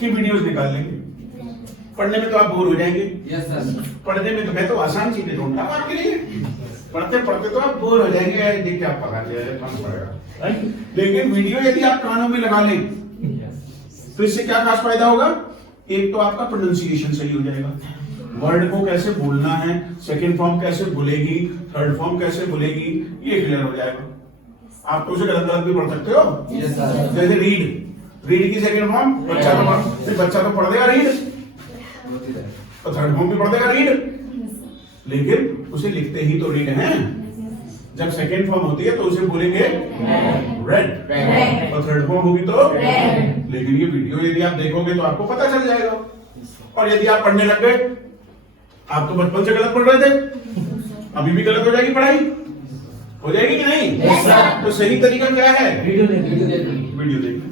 की वीडियोस निकाल लेंगे। पढ़ने में तो आप बोर हो जाएंगे, पढ़ने में तो मैं तो आसान चीजें ढूंढता हूँ आपके लिए, पढ़ते पढ़ते तो आप बोर हो जाएंगे, देखिए आप पका लिया कम पड़ेगा। लेकिन वीडियो यदि आप कानों में लगा लें तो इससे क्या खास फायदा होगा? एक तो आपका प्रोनाउंसिएशन सही हो जाएगा, वर्ड को कैसे बोलना है, सेकंड फॉर्म कैसे बोलेगी, थर्ड फॉर्म कैसे बोलेगी, ये क्लियर हो जाएगा। आप तो उसे गलत गलत भी पढ़ सकते हो, जैसे रीड की सेकंड फॉर्म बच्चा तो पढ़ देगा रीड, तो थर्ड फॉर्म भी पढ़ देगा रीड, लेकिन उसे लिखते ही तो रीड है। जब सेकंड फॉर्म होती है तो उसे बोलेंगे रेड, और थर्ड फॉर्म होगी तो रेड। लेकिन ये वीडियो यदि आप देखोगे तो आपको पता चल जाएगा। और यदि आप पढ़ने लग गए, आप तो बचपन से गलत पढ़ रहे थे, अभी भी गलत हो जाएगी पढ़ाई, हो जाएगी कि नहीं? तो सही तरीका क्या है? वीडियो देखना।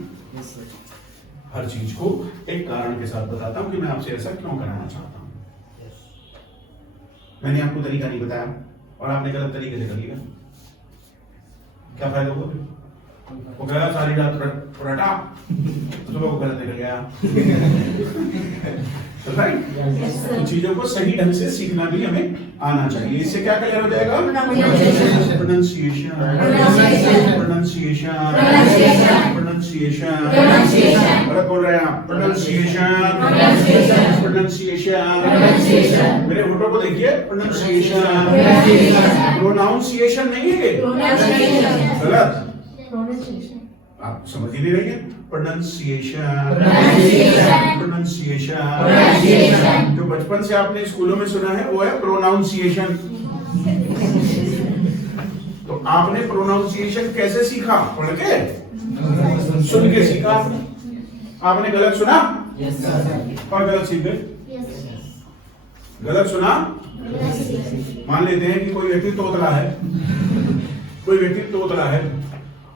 हर चीज को एक कारण के साथ बताता हूं कि मैं आपसे ऐसा क्यों कराना चाहता हूं। मैंने आपको तरीका नहीं बताया और आपने गलत तरीके से कर लिया, क्या फायदा होगा? वो गया सारी रात पराठा, सुबह को गलत निकल गया। तो चीजों को सही ढंग से सीखना भी हमें आना चाहिए। इससे क्या क्लियर हो जाएगा? प्रोनाउंसिएशन गलत बोल रहे हैं आप, प्रोनाउंसिएशन। मेरे होठों को देखिए, प्रोनाउंसिएशन, प्रोनाउंसिएशन नहीं है, गलत, आप समझ ही नहीं रही है। प्रोनाउंसिएशन, जो बचपन से आपने स्कूलों में सुना है वो है प्रोनाउंसिएशन। तो आपने प्रोनाउंसिएशन कैसे सीखा? पढ़ के, सुन के सीखा। आपने गलत सुना और गलत सीख गए। गलत सुना, मान लेते हैं कि कोई व्यक्ति तोतला है,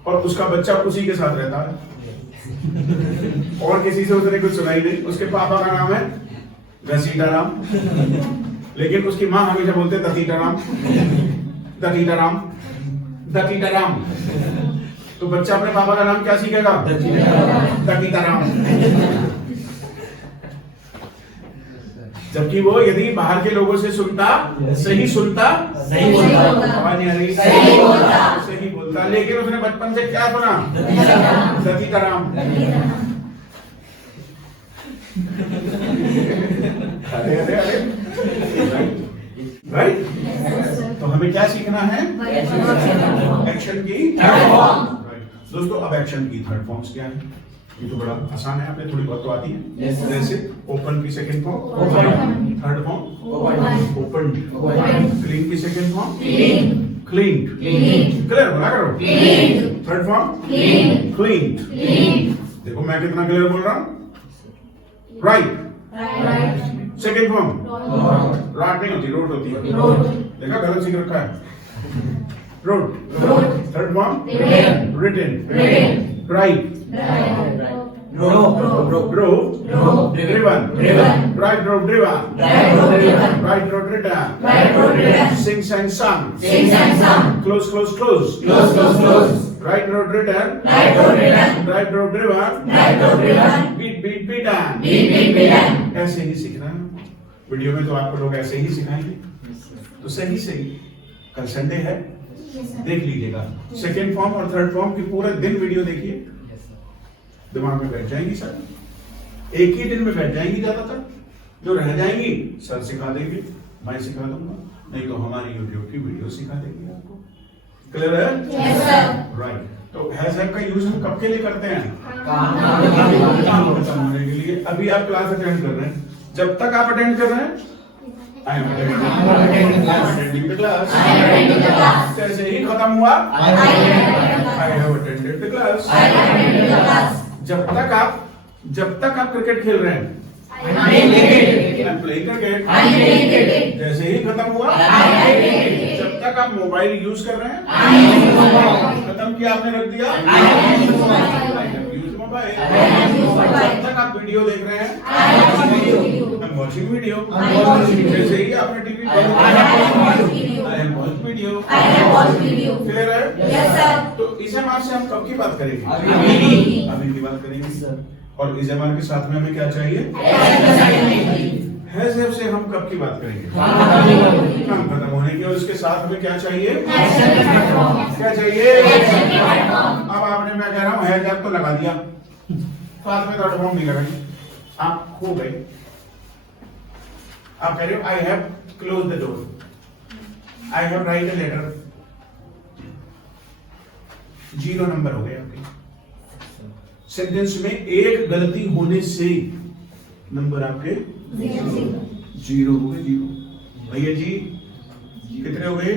और उसका बच्चा उसी के साथ रहता है और किसी से उसने कुछ सुनाई नहीं। उसके पापा का नाम है घसीटाराम, लेकिन उसकी माँ हमेशा बोलते दतीटाराम। तो बच्चा अपने पापा का नाम क्या सीखेगा? दतीटाराम। जबकि वो यदि बाहर के लोगों से सुनता, सही सुनता, सही बोलता, लेकिन उसने बचपन से क्या सुना? दतीटाराम। अरे राइट। तो हमें क्या सीखना है? एक्शन की थर्ड फॉर्म। दोस्तों, अब एक्शन की थर्ड फॉर्म्स क्या है? ये तो बड़ा आसान है, आपने थोड़ी बहुत तो आती है। जैसे ओपन की second form, third form open, clean की सेकंड फॉर्म क्लीन, क्लियर बोला करो। Third form clean. देखो मैं कितना क्लियर बोल रहा हूँ। राइट, सेकंड फॉर्म राट नहीं होती, रोड होती है। देखा, गलत सीख रखा है। Rode. Third form written, write, drove, driven, right drove driven, right drove ridden, sing sang sung, close, right drove ridden, right drove driven, beat beaten। ऐसे ही सीखना। वीडियो में तो आपको लोग ऐसे ही सिखाएंगे, तो सही कल संडे है, देख लीजिएगा। सेकेंड फॉर्म और थर्ड फॉर्म की पूरे दिन वीडियो देखिए, दिमाग में बैठ जाएंगी सर, एक ही दिन में बैठ जाएंगी। ज्यादातर जो रह जाएंगी सर सिखा देंगे, मैं सिखा दूंगा, नहीं तो हमारी YouTube की वीडियो सिखा देंगे आपको। क्लियर है? राइट। तो हैज हैव का यूज हम कब के लिए करते हैं? काम काम खत्म होने के लिए। अभी आप क्लास अटेंड कर रहे हैं, जब तक आप अटेंड कर रहे हैं I am attending the class. जैसे ही खत्म हुआ I have attended the class. जब तक आप क्रिकेट खेल रहे हैं आई एम प्लेइंग क्रिकेट। जैसे ही खत्म हुआ जब तक आप मोबाइल यूज कर रहे हैं खत्म किया आपने रख दिया आई हैव यूज्ड मोबाइल। जब तक आप वीडियो देख रहे हैं आई एम वाचिंग वीडियो। जैसे ही आपने टीवी बंद किया I am watching video. Clear है? Yes sir. तो इस एमआर से हम कब की बात करेंगे? अभी की बात करेंगे। और इस एमआर के साथ में हमें क्या चाहिए? हैज हैव से हम कब की बात करेंगे? काम खत्म होने की। और इसके साथ में क्या चाहिए? क्या चाहिए? अब आपने, मैं कह रहा हूँ हैज हैव तो लगा दिया, साथ में डॉट फॉर्म नहीं लगाई, आप खो गए। आप कह रहे हो I have close the door, I have write a letter, 0 number हो गए आपके सेंटेंस में। एक गलती होने से नंबर आपके 0 हो गए। 0 भैया जी कितने हो गए?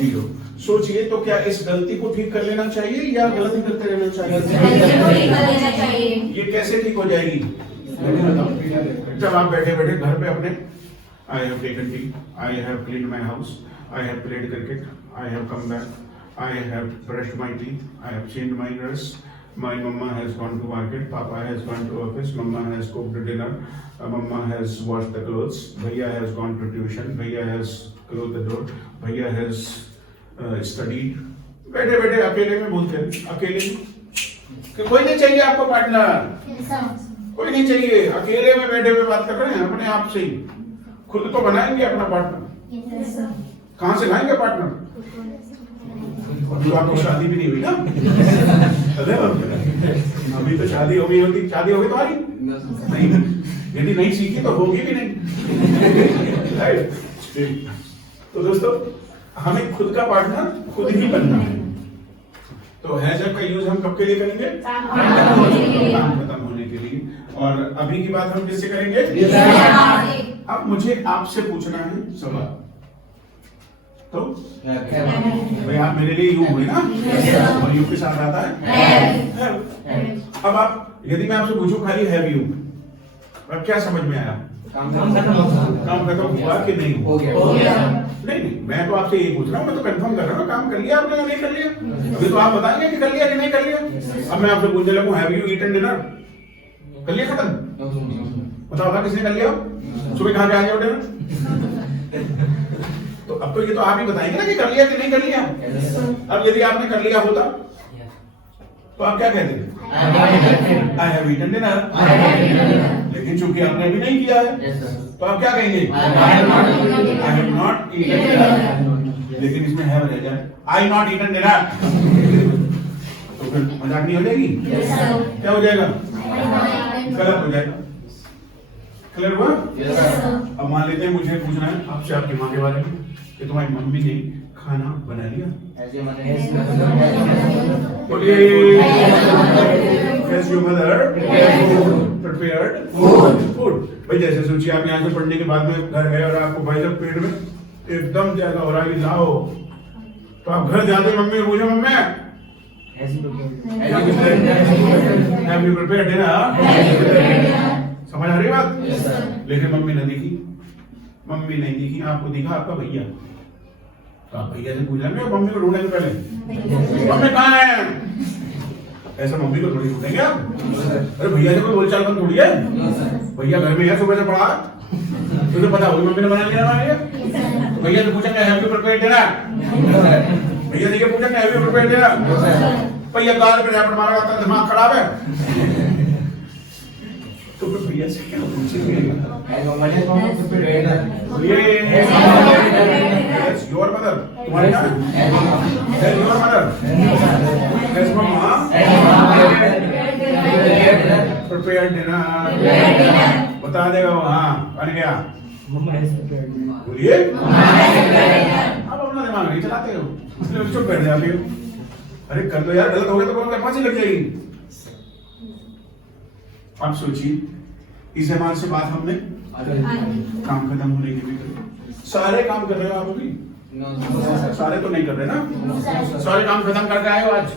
0। सोचिए तो क्या इस गलती को ठीक कर लेना चाहिए या गलती करते रहना चाहिए? ये कैसे ठीक हो जाएगी? जब आप बैठे बैठे घर पे अपने I have taken T, I have cleaned my house, I have played cricket, I have come back, I have brushed my teeth, I have changed my dress, my mama has gone to market, papa has gone to office, mama has cooked dinner, mama has washed the clothes, bhaiya has gone to tuition, bhaiya has closed the door, bhaiya has studied. बैठे बैठे अकेले में बोलते हैं, अकेले कि कोई नहीं चाहिए आपको पार्टनर, कोई नहीं चाहिए, अकेले में बैठे हुए बात कर रहे हैं अपने आप से ही। खुद तो बनाएंगे अपना पार्टनर, कहाँ से लाएंगे पार्टनर? तो आपकी शादी भी नहीं हुई ना? अभी तो शादी हो गई होती, शादी होगी तुम्हारी नहीं, यदि नहीं सीखी तो होगी भी नहीं। राइट? तो दोस्तों हमें खुद का पार्टनर खुद ही बनना है। तो हैज हैव का यूज हम कब के लिए करेंगे? काम खत्म होने के लिए। और अभी की बात हम किससे करेंगे? अब मुझे आपसे पूछना है सवाल, तो भाई आप मेरे लिए यू हुए ना, और यू के साथ आता है। अब आप, यदि मैं आपसे पूछूं खाली हैव यू, अब क्या समझ में आया? काम खत्म हुआ कि नहीं हुआ? नहीं, मैं तो आपसे यही पूछ रहा हूँ, मैं तो कंफर्म कर रहा हूँ काम कर लिया आपने या नहीं कर लिया। अभी तो आप बताएंगे कि कर लिया कि नहीं कर लिया। अब मैं आपसे पूछने लगूं हैव यू ईटन डिनर, कर लिया खत्म? बताओ किसने कर लिया? सुबह कहाँ गया डिनर? तो अब तो ये तो आप ही बताएंगे ना कि कर लिया कि नहीं कर लिया। अब यदि आपने कर लिया होता तो आप क्या कहते? I have eaten dinner. लेकिन चूंकि आपने अभी नहीं किया है तो आप क्या कहेंगे? I have not eaten dinner. लेकिन इसमें हैव रह जाए, आई नॉट ईटन डिनर, तो फिर मजाक नहीं हो जाएगी? क्या हो जाएगा? गलत हो जाएगा। क्लियर हुआ? अब मान लेते हैं मुझे पूछना है आपसे आपकी माँ के बारे में कि तुम्हारी मम्मी ने खाना बना लिया। बोलिए, has your mother prepared food? भाई जैसे सोचिए आप यहाँ से पढ़ने के बाद में घर गए और आपको भाई साहब पेट में एकदम ज्यादा हो रहा है लाओ, तो आप घर जाते मम्मी पूछो mummy have you prepared dinner? समझ आ रही बात? लेकिन मम्मी ने दिखी, मम्मी नहीं दिखी, आपको दिखा आपका भैया, तो आप भैया से पूछ लेंगे मम्मी को ढूंढने से पहले मम्मी कहाँ है? ऐसा मम्मी को थोड़ी ढूंढेंगे आप। अरे भैया से कोई बोलचाल बंद थोड़ी है, भैया घर में है, सुबह से पढ़ा, तुझे पता होगी मम्मी ने बना लिया हमारे लिए। तो भैया से पूछेंगे हैव यू प्रिपेयर्ड डिनर? भैया से पूछेंगे हैव यू प्रिपेयर्ड डिनर? भैया गाल पे रैपर मारा था, दिमाग खराब है, तो फिर भैया से क्या पूछेंगे? Yes, your mother. तुम्हारी क्या? Yes, your mother. Yes, mama. Prepared dinner. बता देगा वो, हाँ बन गया। बोलिए। आप अपना दिमाग नहीं चलाते हो, इसलिए चुप बैठ जाते हो। अरे कर दो यार, गलत हो गया तो बोलो फांसी लग जाएगी। आप सोचिए, इस जमाने से बात हमने काम खत्म होने के भी करें। सारे काम कर रहे हो आप अभी? सारे तो नहीं कर रहे ना? सारे काम खत्म करके आए हो आज?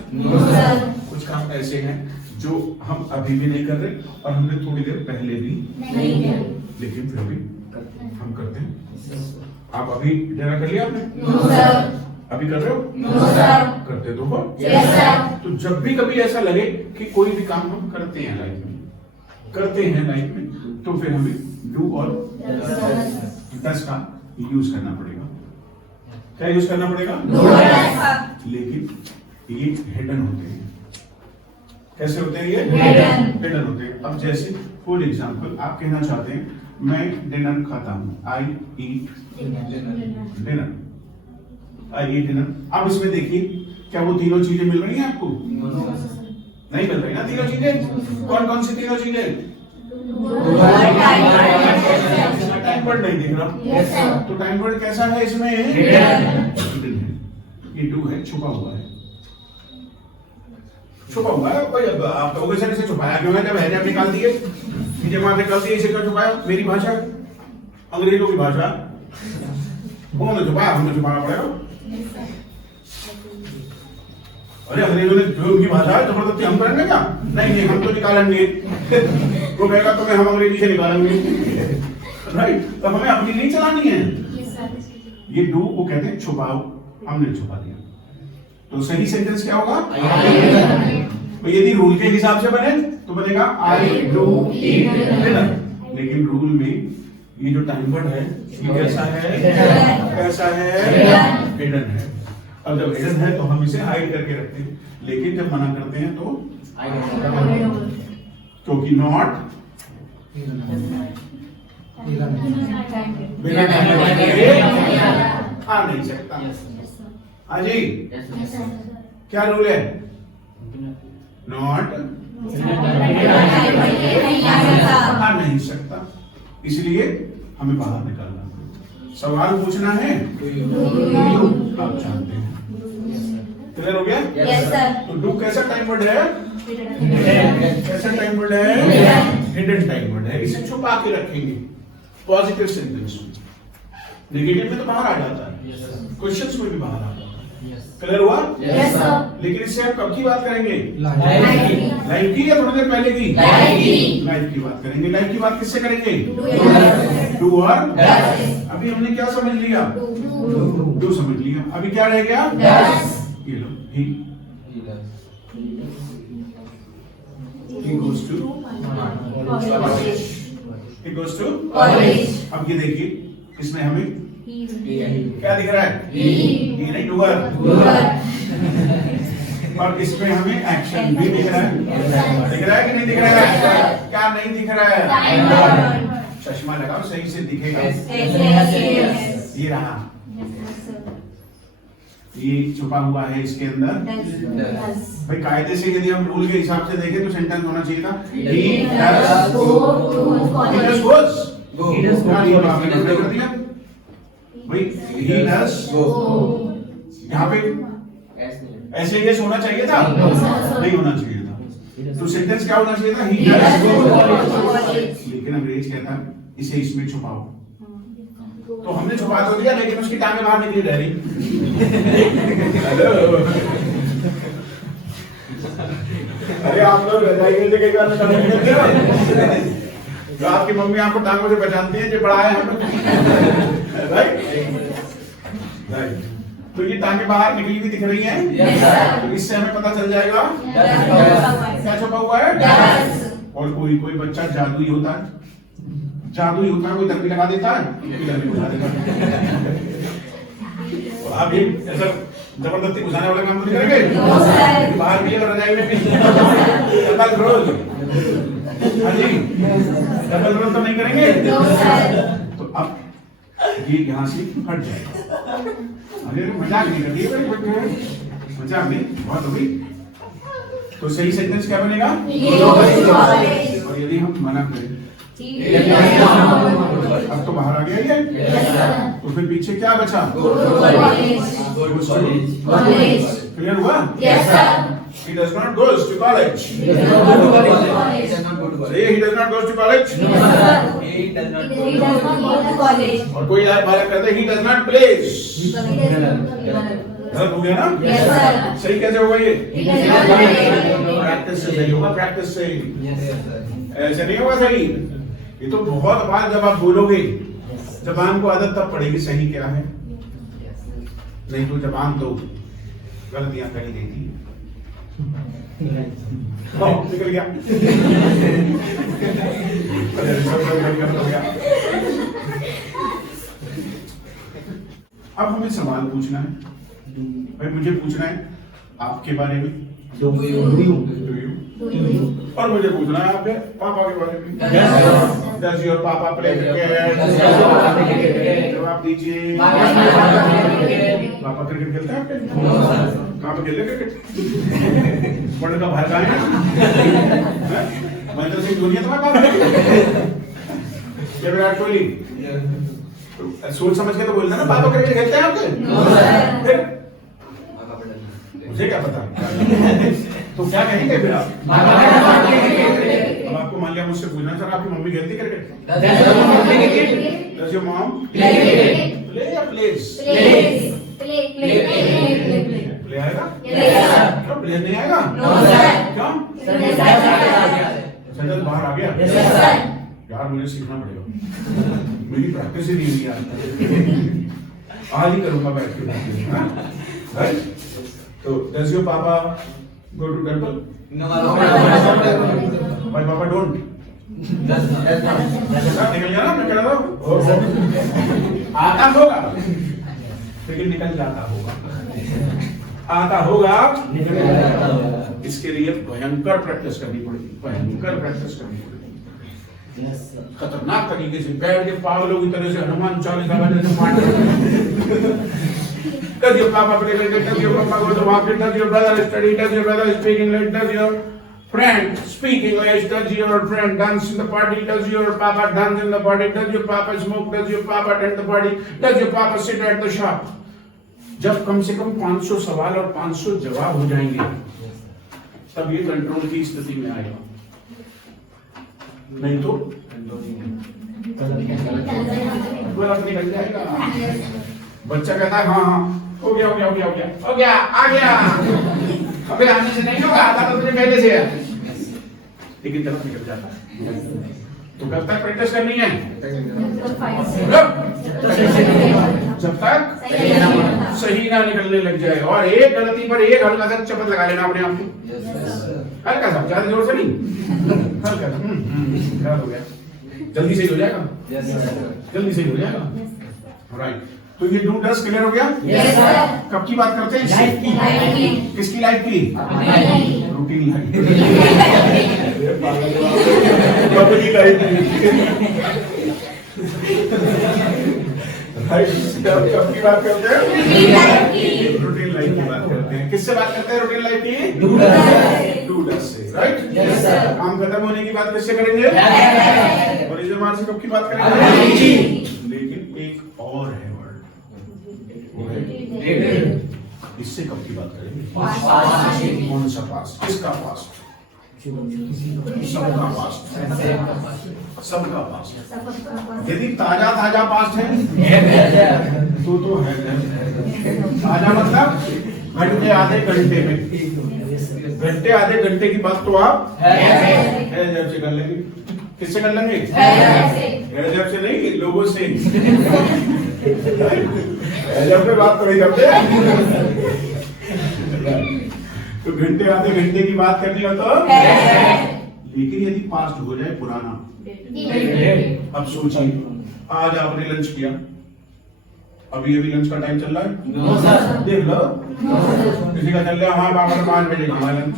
कुछ काम ऐसे हैं जो हम अभी भी नहीं कर रहे और हमने थोड़ी देर पहले भी नहीं, लेकिन फिर भी हम करते हैं। आप अभी डिनर कर लिया आपने? अभी कर रहे हो? करते तो हो। तो जब भी कभी ऐसा लगे कि कोई भी काम हम करते हैं लाइफ में, तो फिर हमें डू और डस का यूज करना पड़ेगा। क्या यूज करना पड़ेगा? लेकिन ये हिडन होते हैं। कैसे होते हैं ये? हिडन होते हैं। अब जैसे फॉर एग्जांपल आप कहना चाहते हैं मैं डिनर खाता हूँ, आई ईट डिनर। अब इसमें देखिए, क्या वो तीनों चीजें मिल रही हैं आपको? नहीं मिल रही ना तीनों चीजें। कौन कौन सी तीनों चीजें? टाइम वर्ड नहीं दिख रहा, तो टाइम वर्ड कैसा है इसमें? ये डू है, छुपा हुआ है। छुपा हुआ है। कोई आप कहोगे सर इसे छुपाया क्यों है? जब है जब निकाल दिए, जमा निकाल दिए, इसे क्यों छुपाया? मेरी भाषा, अंग्रेजों की भाषा, उन्होंने छुपाया, हमने छुपाना पड़ेगा। अरे अंग्रेजों ने जो उनकी भाषा है जबरदस्ती हम करेंगे क्या? नहीं, हम तो निकालेंगे। वो कहेगा तो हम अंग्रेजी से निकालेंगे, राइट? तो हमें अपनी नहीं चलानी है। ये डू को कहते हैं छुपाओ, हमने छुपा दिया। तो सही सेंटेंस क्या होगा? तो यदि रूल के हिसाब से बने तो बनेगा आई डू ईट डिनर। लेकिन रूल में ये जो टाइम वर्ड है ये कैसा है? कैसा है? हिडन है। अब जब हिडन है तो हम इसे हाइड करके रखते हैं, लेकिन जब मना करते हैं तो क्योंकि नॉट बिना आ नहीं सकता। हाँ जी, क्या रूल है? नॉट आ नहीं सकता, इसलिए हमें बाहर निकालना। सवाल पूछना है, आप जानते हैं। क्लियर हो गया? Yes sir. तो डू कैसा टाइम वर्ड है? कैसा टाइम वर्ड है? हिडन टाइम वर्ड है। इसे छुपा के रखेंगे पॉजिटिव सेंटेंस में। नेगेटिव में तो बाहर आ जाता है, क्वेश्चंस में भी बाहर आ जाता है। क्लियर हुआ? Yes sir. लेकिन इससे आप कब की बात करेंगे? लाइफ की या थोड़ी देर पहले की? लाइफ की बात करेंगे। लाइफ की बात किससे करेंगे? डू और डस। अभी हमने क्या समझ लिया? डू समझ लिया। अभी क्या रह गया? ये लो, he goes to college. He goes to college. अब ये देखिए, इसमें हमें क्या दिख रहा है? ये नहीं, डूअर। और इसमें हमें एक्शन भी दिख रहा है। दिख रहा है कि नहीं दिख रहा है? क्या नहीं दिख रहा है? चश्मा लगाओ, सही से दिखेगा। ये रहा, ये छुपा हुआ है इसके अंदर। भाई कायदे से यदि हम रूल के हिसाब से देखें तो सेंटेंस होना चाहिए था he does goes। भाई he does यहाँ पे ऐसे यस होना चाहिए था? नहीं होना चाहिए था। तो सेंटेंस क्या होना चाहिए था? he does go। लेकिन अंग्रेज कहता इसे इसमें छुपाओ, तो हमने छुपा तो दिया, लेकिन उसकी टांगें बाहर निकली रह रही। अरे आप लोग रजाई से कई बार जो आपकी मम्मी आपको टांगों से पहचानती है, जो बड़ा है हम लोग, राइट। तो ये टांगें बाहर निकली हुई दिख रही हैं, तो इससे हमें पता चल जाएगा क्या छुपा हुआ है। और कोई कोई बच्चा जादुई होता है, कोई तकनीक लगा देता है, तो आप भी ऐसा जबरदस्ती घुसाने वाला काम तो नहीं करेंगे? बाहर भी अगर रजाई में भी डबल रोल, हाँ जी, डबल रोल तो नहीं करेंगे। तो अब ये यहाँ से हट जाएगा। अरे मजाक नहीं करती है, मजाक नहीं, बहुत हो गई। तो सही सेंटेंस क्या बनेगा? और यदि हम मना करें अब तो बाहर आ गया ये, तो फिर पीछे क्या बचा? Clear हुआ? Yes, sir. He does not goes to college. He does not go to college. Say he does not goes to college. No, sir. He does not go to college. और कोई यार बालक कहते he does not plays. गलत हो गया ना? Yes, sir. सही कैसे होगा ये? He does not play. Practice से सही होगा, प्रैक्टिस से। ऐसे नहीं होगा सही। ये तो बहुत बार जब आप बोलोगे, जबान को आदत तब पड़ेगी सही क्या है। नहीं तो जबान तो गलतियां कर ही देती है। निकल गया। अब हमें सवाल पूछना है भाई, मुझे पूछना है आपके बारे में Do you? और मुझे पूछना है आपके पापा के बारे में। Does your papa play cricket? जवाब दीजिए। पापा क्रिकेट खेलते हैं आपके? कहाँ पे खेलते क्रिकेट? बड़े का भाई कहाँ है? महेंद्र सिंह धोनी है तुम्हारे पापा? या विराट कोहली? सोच समझ के तो बोलना ना, पापा क्रिकेट खेलते हैं आपके? फिर मुझे क्या पता। तो क्या कहेंगे फिर आप? अब आपको मान लिया मुझसे पूछना सर आपकी मम्मी खेलती cricket? Does your mom play or plays? Play आएगा? क्यों प्ले नहीं आएगा? क्यों? सजल बाहर आ गया? यार मुझे सीखना पड़ेगा, मेरी प्रैक्टिस ही नहीं हुई यार। आज ही करूंगा बैठ के। राइट? तो does your papa go to temple? No. My papa don't. निकल गया ना, मैं कह रहा था आता होगा लेकिन निकल जाता होगा, आता होगा। इसके लिए भयंकर प्रैक्टिस करनी पड़ेगी, भयंकर प्रैक्टिस करनी पड़ेगी। खतरनाक तरीके से बैठ के पागलों की तरह से हनुमान चालीसा का जैसे पाठ। Does your papa play cricket? Does your papa go to market? Does your brother study? Does your brother speak English? Does your friend speak English? Does your friend dance in the party? Does your papa dance in the party? Does your papa smoke? Does your papa attend the party? Does your papa sit at the shop? जब कम से कम 500 सवाल और 500 जवाब हो जाएंगे तब ये control की स्थिति में आएगा, नहीं तो गलत निकल जाएगा। बच्चा कहता है हाँ हाँ हो गया आ गया, अबे आने से नहीं होगा, आता तो तुझे पहले से है, लेकिन गलत निकल जाता है। तो कब तक प्रैक्टिस करनी है? जब तक सही ना निकलने लग जाए। और एक गलती पर एक हल्का सा चपत लगा लेना अपने आप को, हल्का सा, ज्यादा जोर से नहीं, हल्का सा। गलत हो गया, जल्दी सही हो जाएगा, जल्दी सही हो जाएगा। राइट, तो ये डू डस क्लियर हो गया? कब की बात करते हैं? लाइफ की। किसकी लाइफ की? रूटीन लाइफ की। लाइफ कब की बात करते हैं? रूटीन लाइफ की बात करते हैं। किससे बात करते हैं रूटीन लाइफ की? डू डस से। राइट, काम खत्म होने की बात किससे करेंगे? और इस जमाने से कब की बात करेंगे? लेकिन एक और है वर्ड, वो है इससे कब की बात करेंगे? कौन सा पास्ट? किसका पास्ट? सबका पास्ट, सबका पास्ट। यदि ताजा ताजा पास्ट है तो है। ताजा मतलब घंटे आधे घंटे में, घंटे आधे घंटे की बात तो आप है जब से कर लेंगे। किससे कर लेंगे? जब से नहीं, लोगों से। जब पे बात तो नहीं करते। तो घंटे आधे घंटे की बात करनी हो तो लेकिन यदि पास्ट हो जाए पुराना, अब सोचिए आज आपने लंच किया, अभी लंच का टाइम चल रहा है? देख लो, किसी का चल रहा है हाँ बाबा 5 बजे खाना लंच।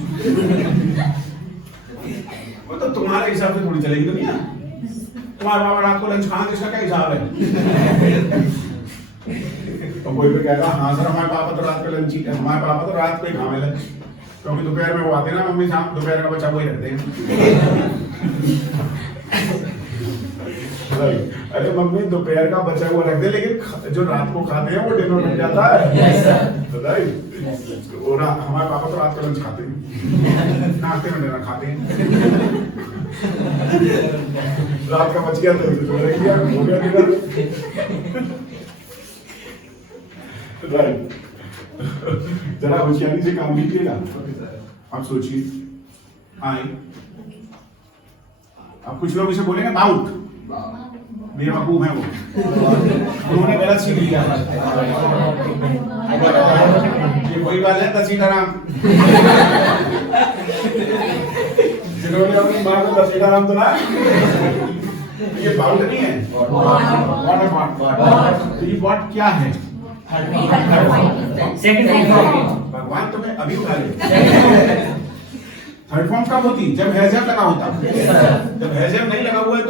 वो तो तुम्हारे हिसाब से थोड़ी चलेगी दुनिया। तुम्हारे बाबा रात को लंच खाना, इसका क्या हिसाब है? तो कोई भी कहेगा हाँ सर हमारे पापा तो रात को लंच ही, हमारे पापा तो रात को ही खावे लंच, क्योंकि दोपहर में वो आते ना मम्मी, शाम दोपहर का बच्चा वही रखते हैं। राइट। अरे मम्मी दोपहर का बचा हुआ रख दे, लेकिन जो रात को खाते हैं वो डिनर बन जाता है। राइट। और हमारे पापा तो रात का लंच खाते हैं, नाश्ते में डिनर खाते हैं। रात का बच गया तो रख दिया, हो गया डिनर। राइट। जरा होशियारी से काम लीजिएगा। आप सोचिए, आए अब कुछ लोग इसे बोलेंगे बाउट, बेवकूफ है वो, उन्होंने गलत सीख लिया। ये कोई बात है सीताराम, जिन्होंने अपनी माँ को सीताराम सुना, ये बाउट नहीं है। तो ये बॉट क्या है? भगवान तुम्हें अभी उठा ले। थर्ड फॉर्म कब होती? जब हैजर लगा होता। जब हैजर नहीं लगा हुआ है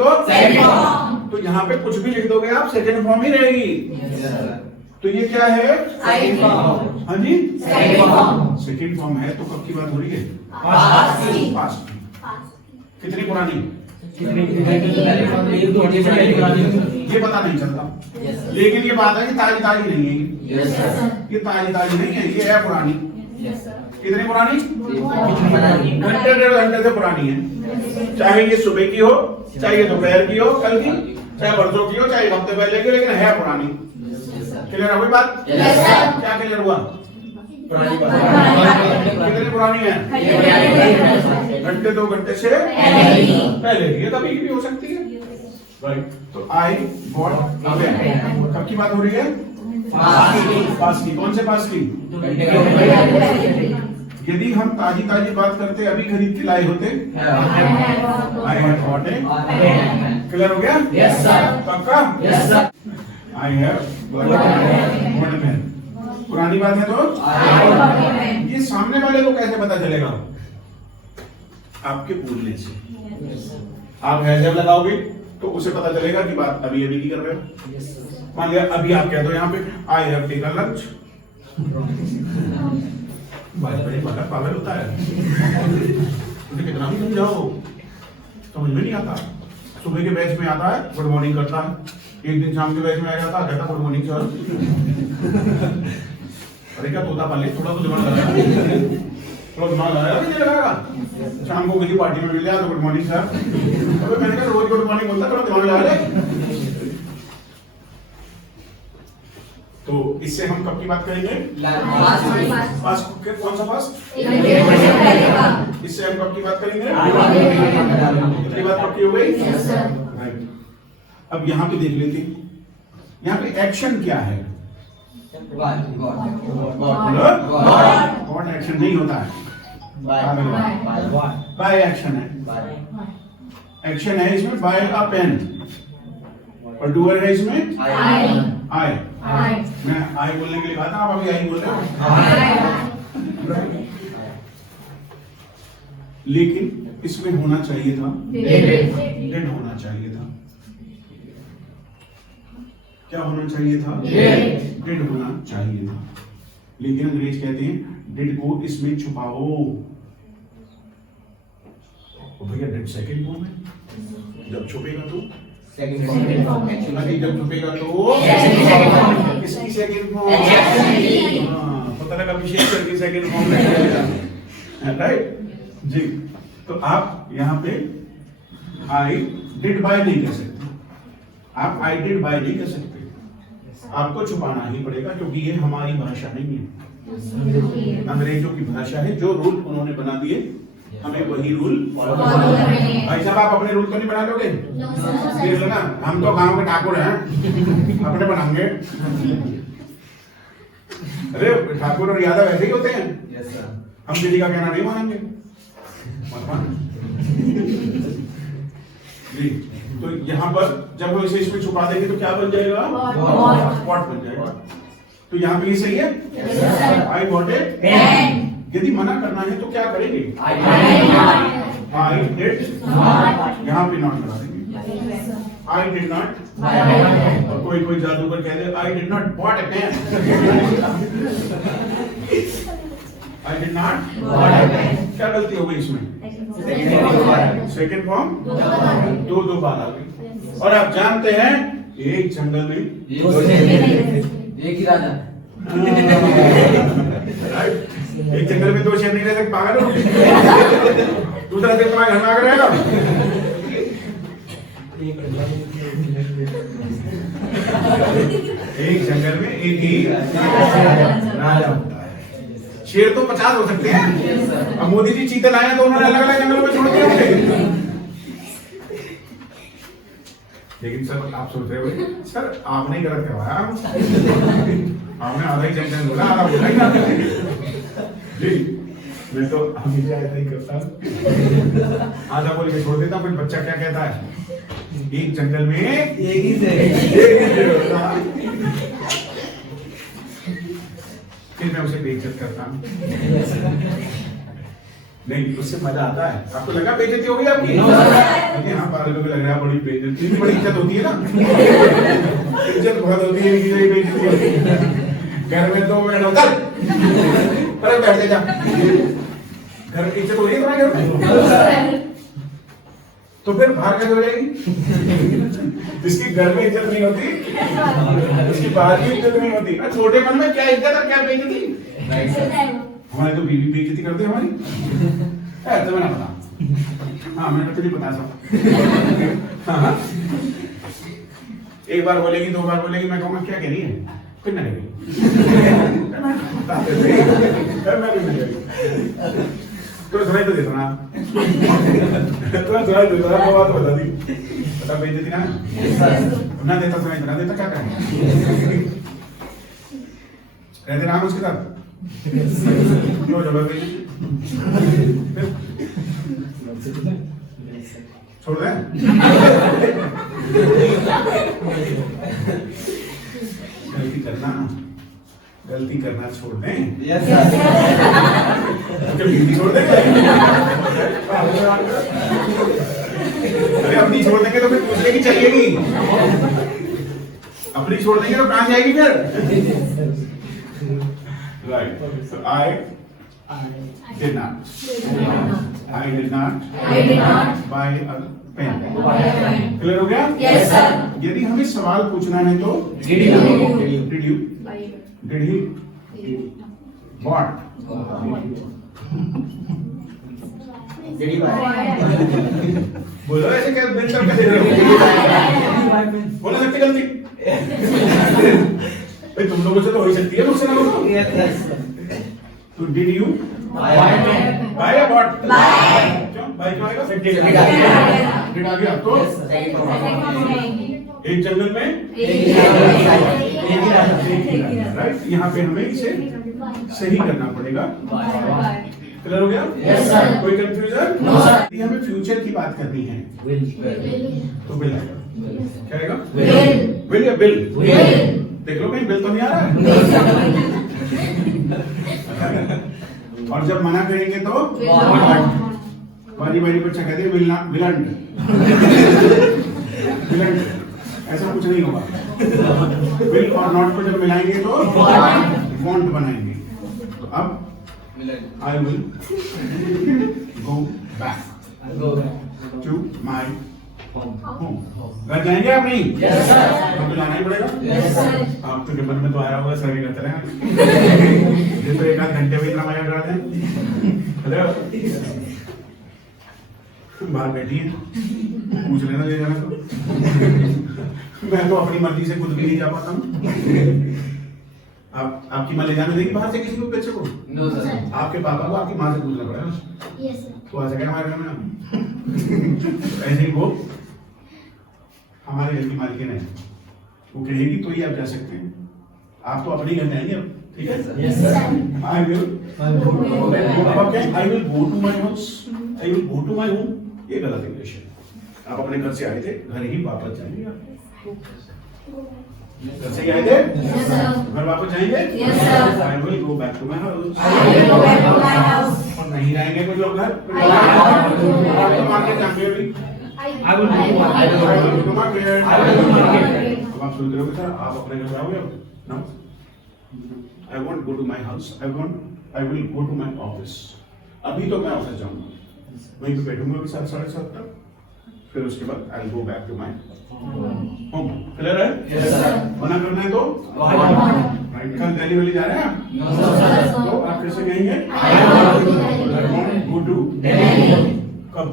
तो यहाँ पे कुछ भी लिख दोगे आप, सेकंड फॉर्म ही रहेगी। तो ये क्या है? हाँ जी, सेकंड फॉर्म है। तो कब की बात हो रही है? पास्ट। कितनी पुरानी? ये पता नहीं चलता, लेकिन ये बात है कि ताजी ताजी नहीं है। ये ताजी ताजी नहीं है, ये है पुरानी। कितनी पुरानी? घंटे डेढ़ घंटे से पुरानी है। चाहे ये सुबह की हो, चाहे ये दोपहर की हो, कल की, चाहे परसों की हो, चाहे हफ्ते पहले की, लेकिन है पुरानी। क्लियर है कोई बात? क्या क्लियर हुआ? कितनी पुरानी है? घंटे 2 घंटे से पहले। ये कभी भी हो सकती है। राइट। तो आई गॉट अवेयर। कब की बात हो रही है? पास की। कौन से पास की? यदि हम ताजी ताजी बात करते अभी खरीद के लाए होते, I have got a. Clear हो गया? Yes sir. पक्का? Yes sir. I have got a pen. पुरानी बात है तो ये सामने वाले को कैसे पता चलेगा? आपके बोलने से। आप हैजर लगाओगे तो उसे पता चलेगा कि बात अभी अभी की कर रहे हो। मान लिया अभी आप कह दो यहाँ पे आई हैव टेकन लंच। पागल होता है, उन्हें कितना भी समझाओ समझ में नहीं आता। सुबह के बैच में आता है, गुड मॉर्निंग करता है, एक दिन शाम के बैच में आ जाता है, कहता गुड मॉर्निंग सर। अरे क्या तोता पाले, थोड़ा तो दिमाग लगाया, थोड़ा दिमाग लगाया नहीं लगाएगा। शाम को किसी पार्टी में मिल जाए तो गुड मॉर्निंग सर। अबे मैंने कहा रोज गुड मॉर्निंग बोलता, थोड़ा दिमाग लगा ले। तो इससे हम कब की बात करेंगे? पास्ट। कौन सा पास्ट? इससे हम कब की बात करेंगे? कितनी बात पक्की हो गई? राइट। अब यहाँ पे देख लेते हैं, यहाँ पे एक्शन क्या है? गॉड एक्शन नहीं होता है, बाय एक्शन है। एक्शन है इसमें बाय अ पेन, और डूअर है इसमें आई। मैं आई बोलने के लिए कहा था, आप अभी आई बोल रहे हो। लेकिन इसमें होना चाहिए था डिड होना चाहिए था। क्या होना चाहिए था? डिड होना चाहिए था। लेकिन अंग्रेज कहते हैं डिड को इसमें छुपाओ। भैया डिड सेकंड फॉर्म है, जब छुपेगा तो जब छुपेगा तो किसकी सेकंड फॉर्म? पता लगा विशेषण की सेकंड फॉर्म में, राइट जी। तो आप यहाँ पे आई डिड बाय नहीं कह सकते, आप आई डिड बाय नहीं कह सकते, आपको छुपाना ही पड़ेगा, क्योंकि ये हमारी भाषा नहीं है, अंग्रेजों की भाषा है। जो रूल उन्होंने बना दिए हमें वही रूल फॉलो करना है। भाई साहब आप अपने रूल तो नहीं बना लोगे? देख लेना, हम तो गांव के ठाकुर हैं, अपने बनाएंगे। अरे ठाकुर और यादव ऐसे ही होते हैं। Yes sir. हम किसी का कहना नहीं मानेंगे, मत मान जी। तो यहाँ पर जब हम इसे इसमें छुपा देंगे तो क्या बन जाएगा? व्हाट बन जाएगा। तो यहाँ पे ये सही है, आई गॉट ए पेन। यदि मना करना है तो क्या करेंगे? आई डिड, यहाँ पे नॉट लगा देंगे, आई डिड नॉट। और कोई जादूगर कह दे I did not bought a pen, I did not bought a pen. क्या गलती हो गई इसमें? सेकंड फॉर्म दो बार आ गई। और आप जानते हैं एक जंगल में एक ही राजा। एक जंगल में 2 शेर नहीं रह सकते, पागल हो। दूसरा शेर तुम्हारे घर में आकर रहेगा। एक जंगल में एक ही राजा होता है। शेर तो 50 हो सकते हैं। अब मोदी जी चीते लाए तो उन्होंने अलग अलग जंगलों में छोड़ दिए होंगे। लेकिन सर आप सोच रहे हो सर आपने गलत करवाया, आपने आधा ही जंगल बोला, आधा बोला ही ना। जी मैं तो हमेशा ऐसा ही करता, आधा बोल के छोड़ देता। फिर बच्चा क्या कहता है, एक जंगल में एक ही शेर होता। फिर मैं उसे बेइज्जत करता हूँ। नहीं उससे मजा आता है। आपको लगा बेइज्जती हो गई आपकी? हाँ पागलों को लग रहा है बड़ी बेइज्जती, बड़ी इज्जत होती है ना। इज्जत बहुत होती है, बेइज्जती होती है। घर में 2 मिनट होता पर बैठ जा। घर में इज्जत हो रही है तुम्हारे घर में, तो फिर बाहर कैसे हो जाएगी? जिसकी घर में इज्जत नहीं होती उसकी बाहर की इज्जत नहीं होती। छोटे मन में क्या इज्जत और क्या बेइज्जती? हमारे तो बीवी बेइज्जती करते हैं हमारी। तुम्हें ना पता। हाँ मैंने तुझे बता सकता। हाँ एक बार बोलेगी, 2 बार बोलेगी, मैं कहूँगा क्या कह रही है, फिर ना कहेगी। तो सुनाई तो देता ना, तो सुनाई देता ना, बात बता दी, बता बेइज्जती ना देता, सुनाई ना देता, क्या करें? रहते नाम उसके साथ क्यों जबरदस्ती छोड़ दें? गलती करना छोड़ दें। छोड़ देंगे। अरे अपनी छोड़ देंगे तो फिर दूसरे की चाहिएगी। अपनी छोड़ देंगे तो कहाँ जाएगी फिर? Right. So I did not. I did not buy a pen. Clear हो गया? Yes sir. यदि हमें सवाल पूछना है तो Did you? Did he? What? Did you buy? बोलो ऐसे क्या बिल तक दे रहे हो? बोलो सकते गलती? तुम लोगों से तो हो ही सकती है, मुझसे ना बोलो। तो डिड यू बाय या व्हाट? क्यों बाय क्यों आएगा? डिड आ गया तो एक जंगल में राइट। यहाँ पे हमें इसे सही करना पड़ेगा। क्लियर हो गया? कोई कंफ्यूजन? यदि हमें फ्यूचर की बात करनी है तो बिल आएगा। क्या आएगा? बिल या बिल? देख लो कहीं बिल तो नहीं आ रहा है। और जब मना करेंगे तो बारी बारी बच्चा कहते हैं विलंट। ऐसा कुछ नहीं होगा। विल और नॉट को जब मिलाएंगे तो वॉन्ट बनाएंगे। तो अब I will go back to my home. घर जाएंगे आप नहीं? तो जाना ही पड़ेगा। आप तो मन में तो आया होगा सभी करते रहे तो 1 आध घंटे में इतना मजा कराते हैं। हेलो बाहर बैठी है, पूछ लेना ले जाना तो। मैं तो अपनी मर्जी से खुद भी नहीं जा पाता हूँ। आप आपकी माँ ले जाने देगी बाहर से किसी को बच्चे को? No sir. आपके पापा को आपकी माँ से पूछना पड़ेगा। Yes sir. तो आ सके हमारे घर में। ऐसे ही वो हमारे घर की मालिकिन है, वो कहेगी तो ही आप जा सकते हैं। आप तो अपने घर जाएंगे अब, ठीक है? Yes sir. I will go to my house. I will go to my home. ये गलत इंग्लिश है। आप अपने घर से आए थे, घर ही वापस जाएंगे आप। घर से ही आए थे, घर वापस जाएंगे। I will go back to my house. और नहीं जाएंगे कुछ लोग घर, तो मार्केट जाएंगे अभी। I will go to market. अब आप सोच रहे हो सर आप अपने घर जाओगे अब? No. I won't go to my house. I will go to my office. अभी तो मैं ऑफिस जाऊंगा, वहीं पे बैठूंगा 7:30 तक, फिर उसके बाद I'll go back to my home clear है? Yes, sir. मना करना है तो राइट। कल दिल्ली वैली जा रहे हैं आप? No, sir. तो आप कैसे कहेंगे? I want to go to Delhi. कब?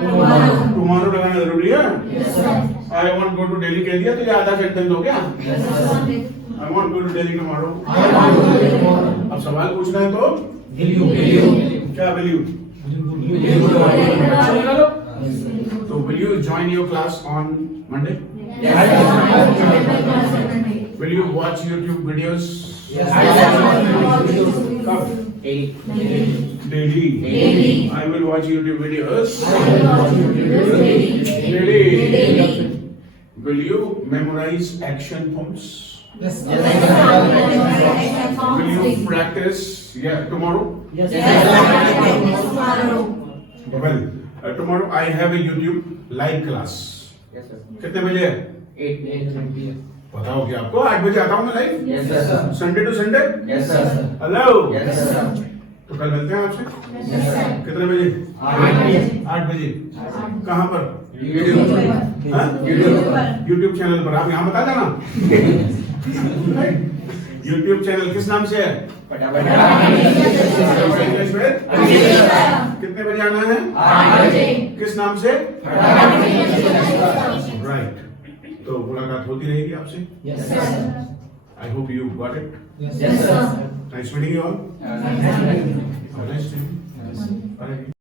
Tomorrow. टुमारो लगाना जरूरी है। Yes, sir. I want go to Delhi कह दिया तो ये आधा सेंटेंस हो गया। Yes, sir. I want go to Delhi tomorrow. I want to go tomorrow. अब सवाल पूछना है तो Will क्या वैल्यू? तो will you join your class on Monday? Will you watch YouTube videos? कब? Daily. I will watch YouTube videos daily. Will you memorise action forms? Will you practice tomorrow? Well, tomorrow I have a YouTube live class. कितने बजे है? पता हो क्या आपको? 8 बजे आता हूँ मैं live. Sunday to Sunday? Hello. तो कल मिलते हैं आपसे। कितने बजे? 8 बजे। कहाँ पर? यूट्यूब चैनल पर। आप यहाँ बता देना। यूट्यूब चैनल किस नाम से है? इंग्लिश में? कितने बजे आना है? किस नाम से? राइट। तो मुलाकात होती रहेगी आपसे। I hope you got it. Nice meeting you all.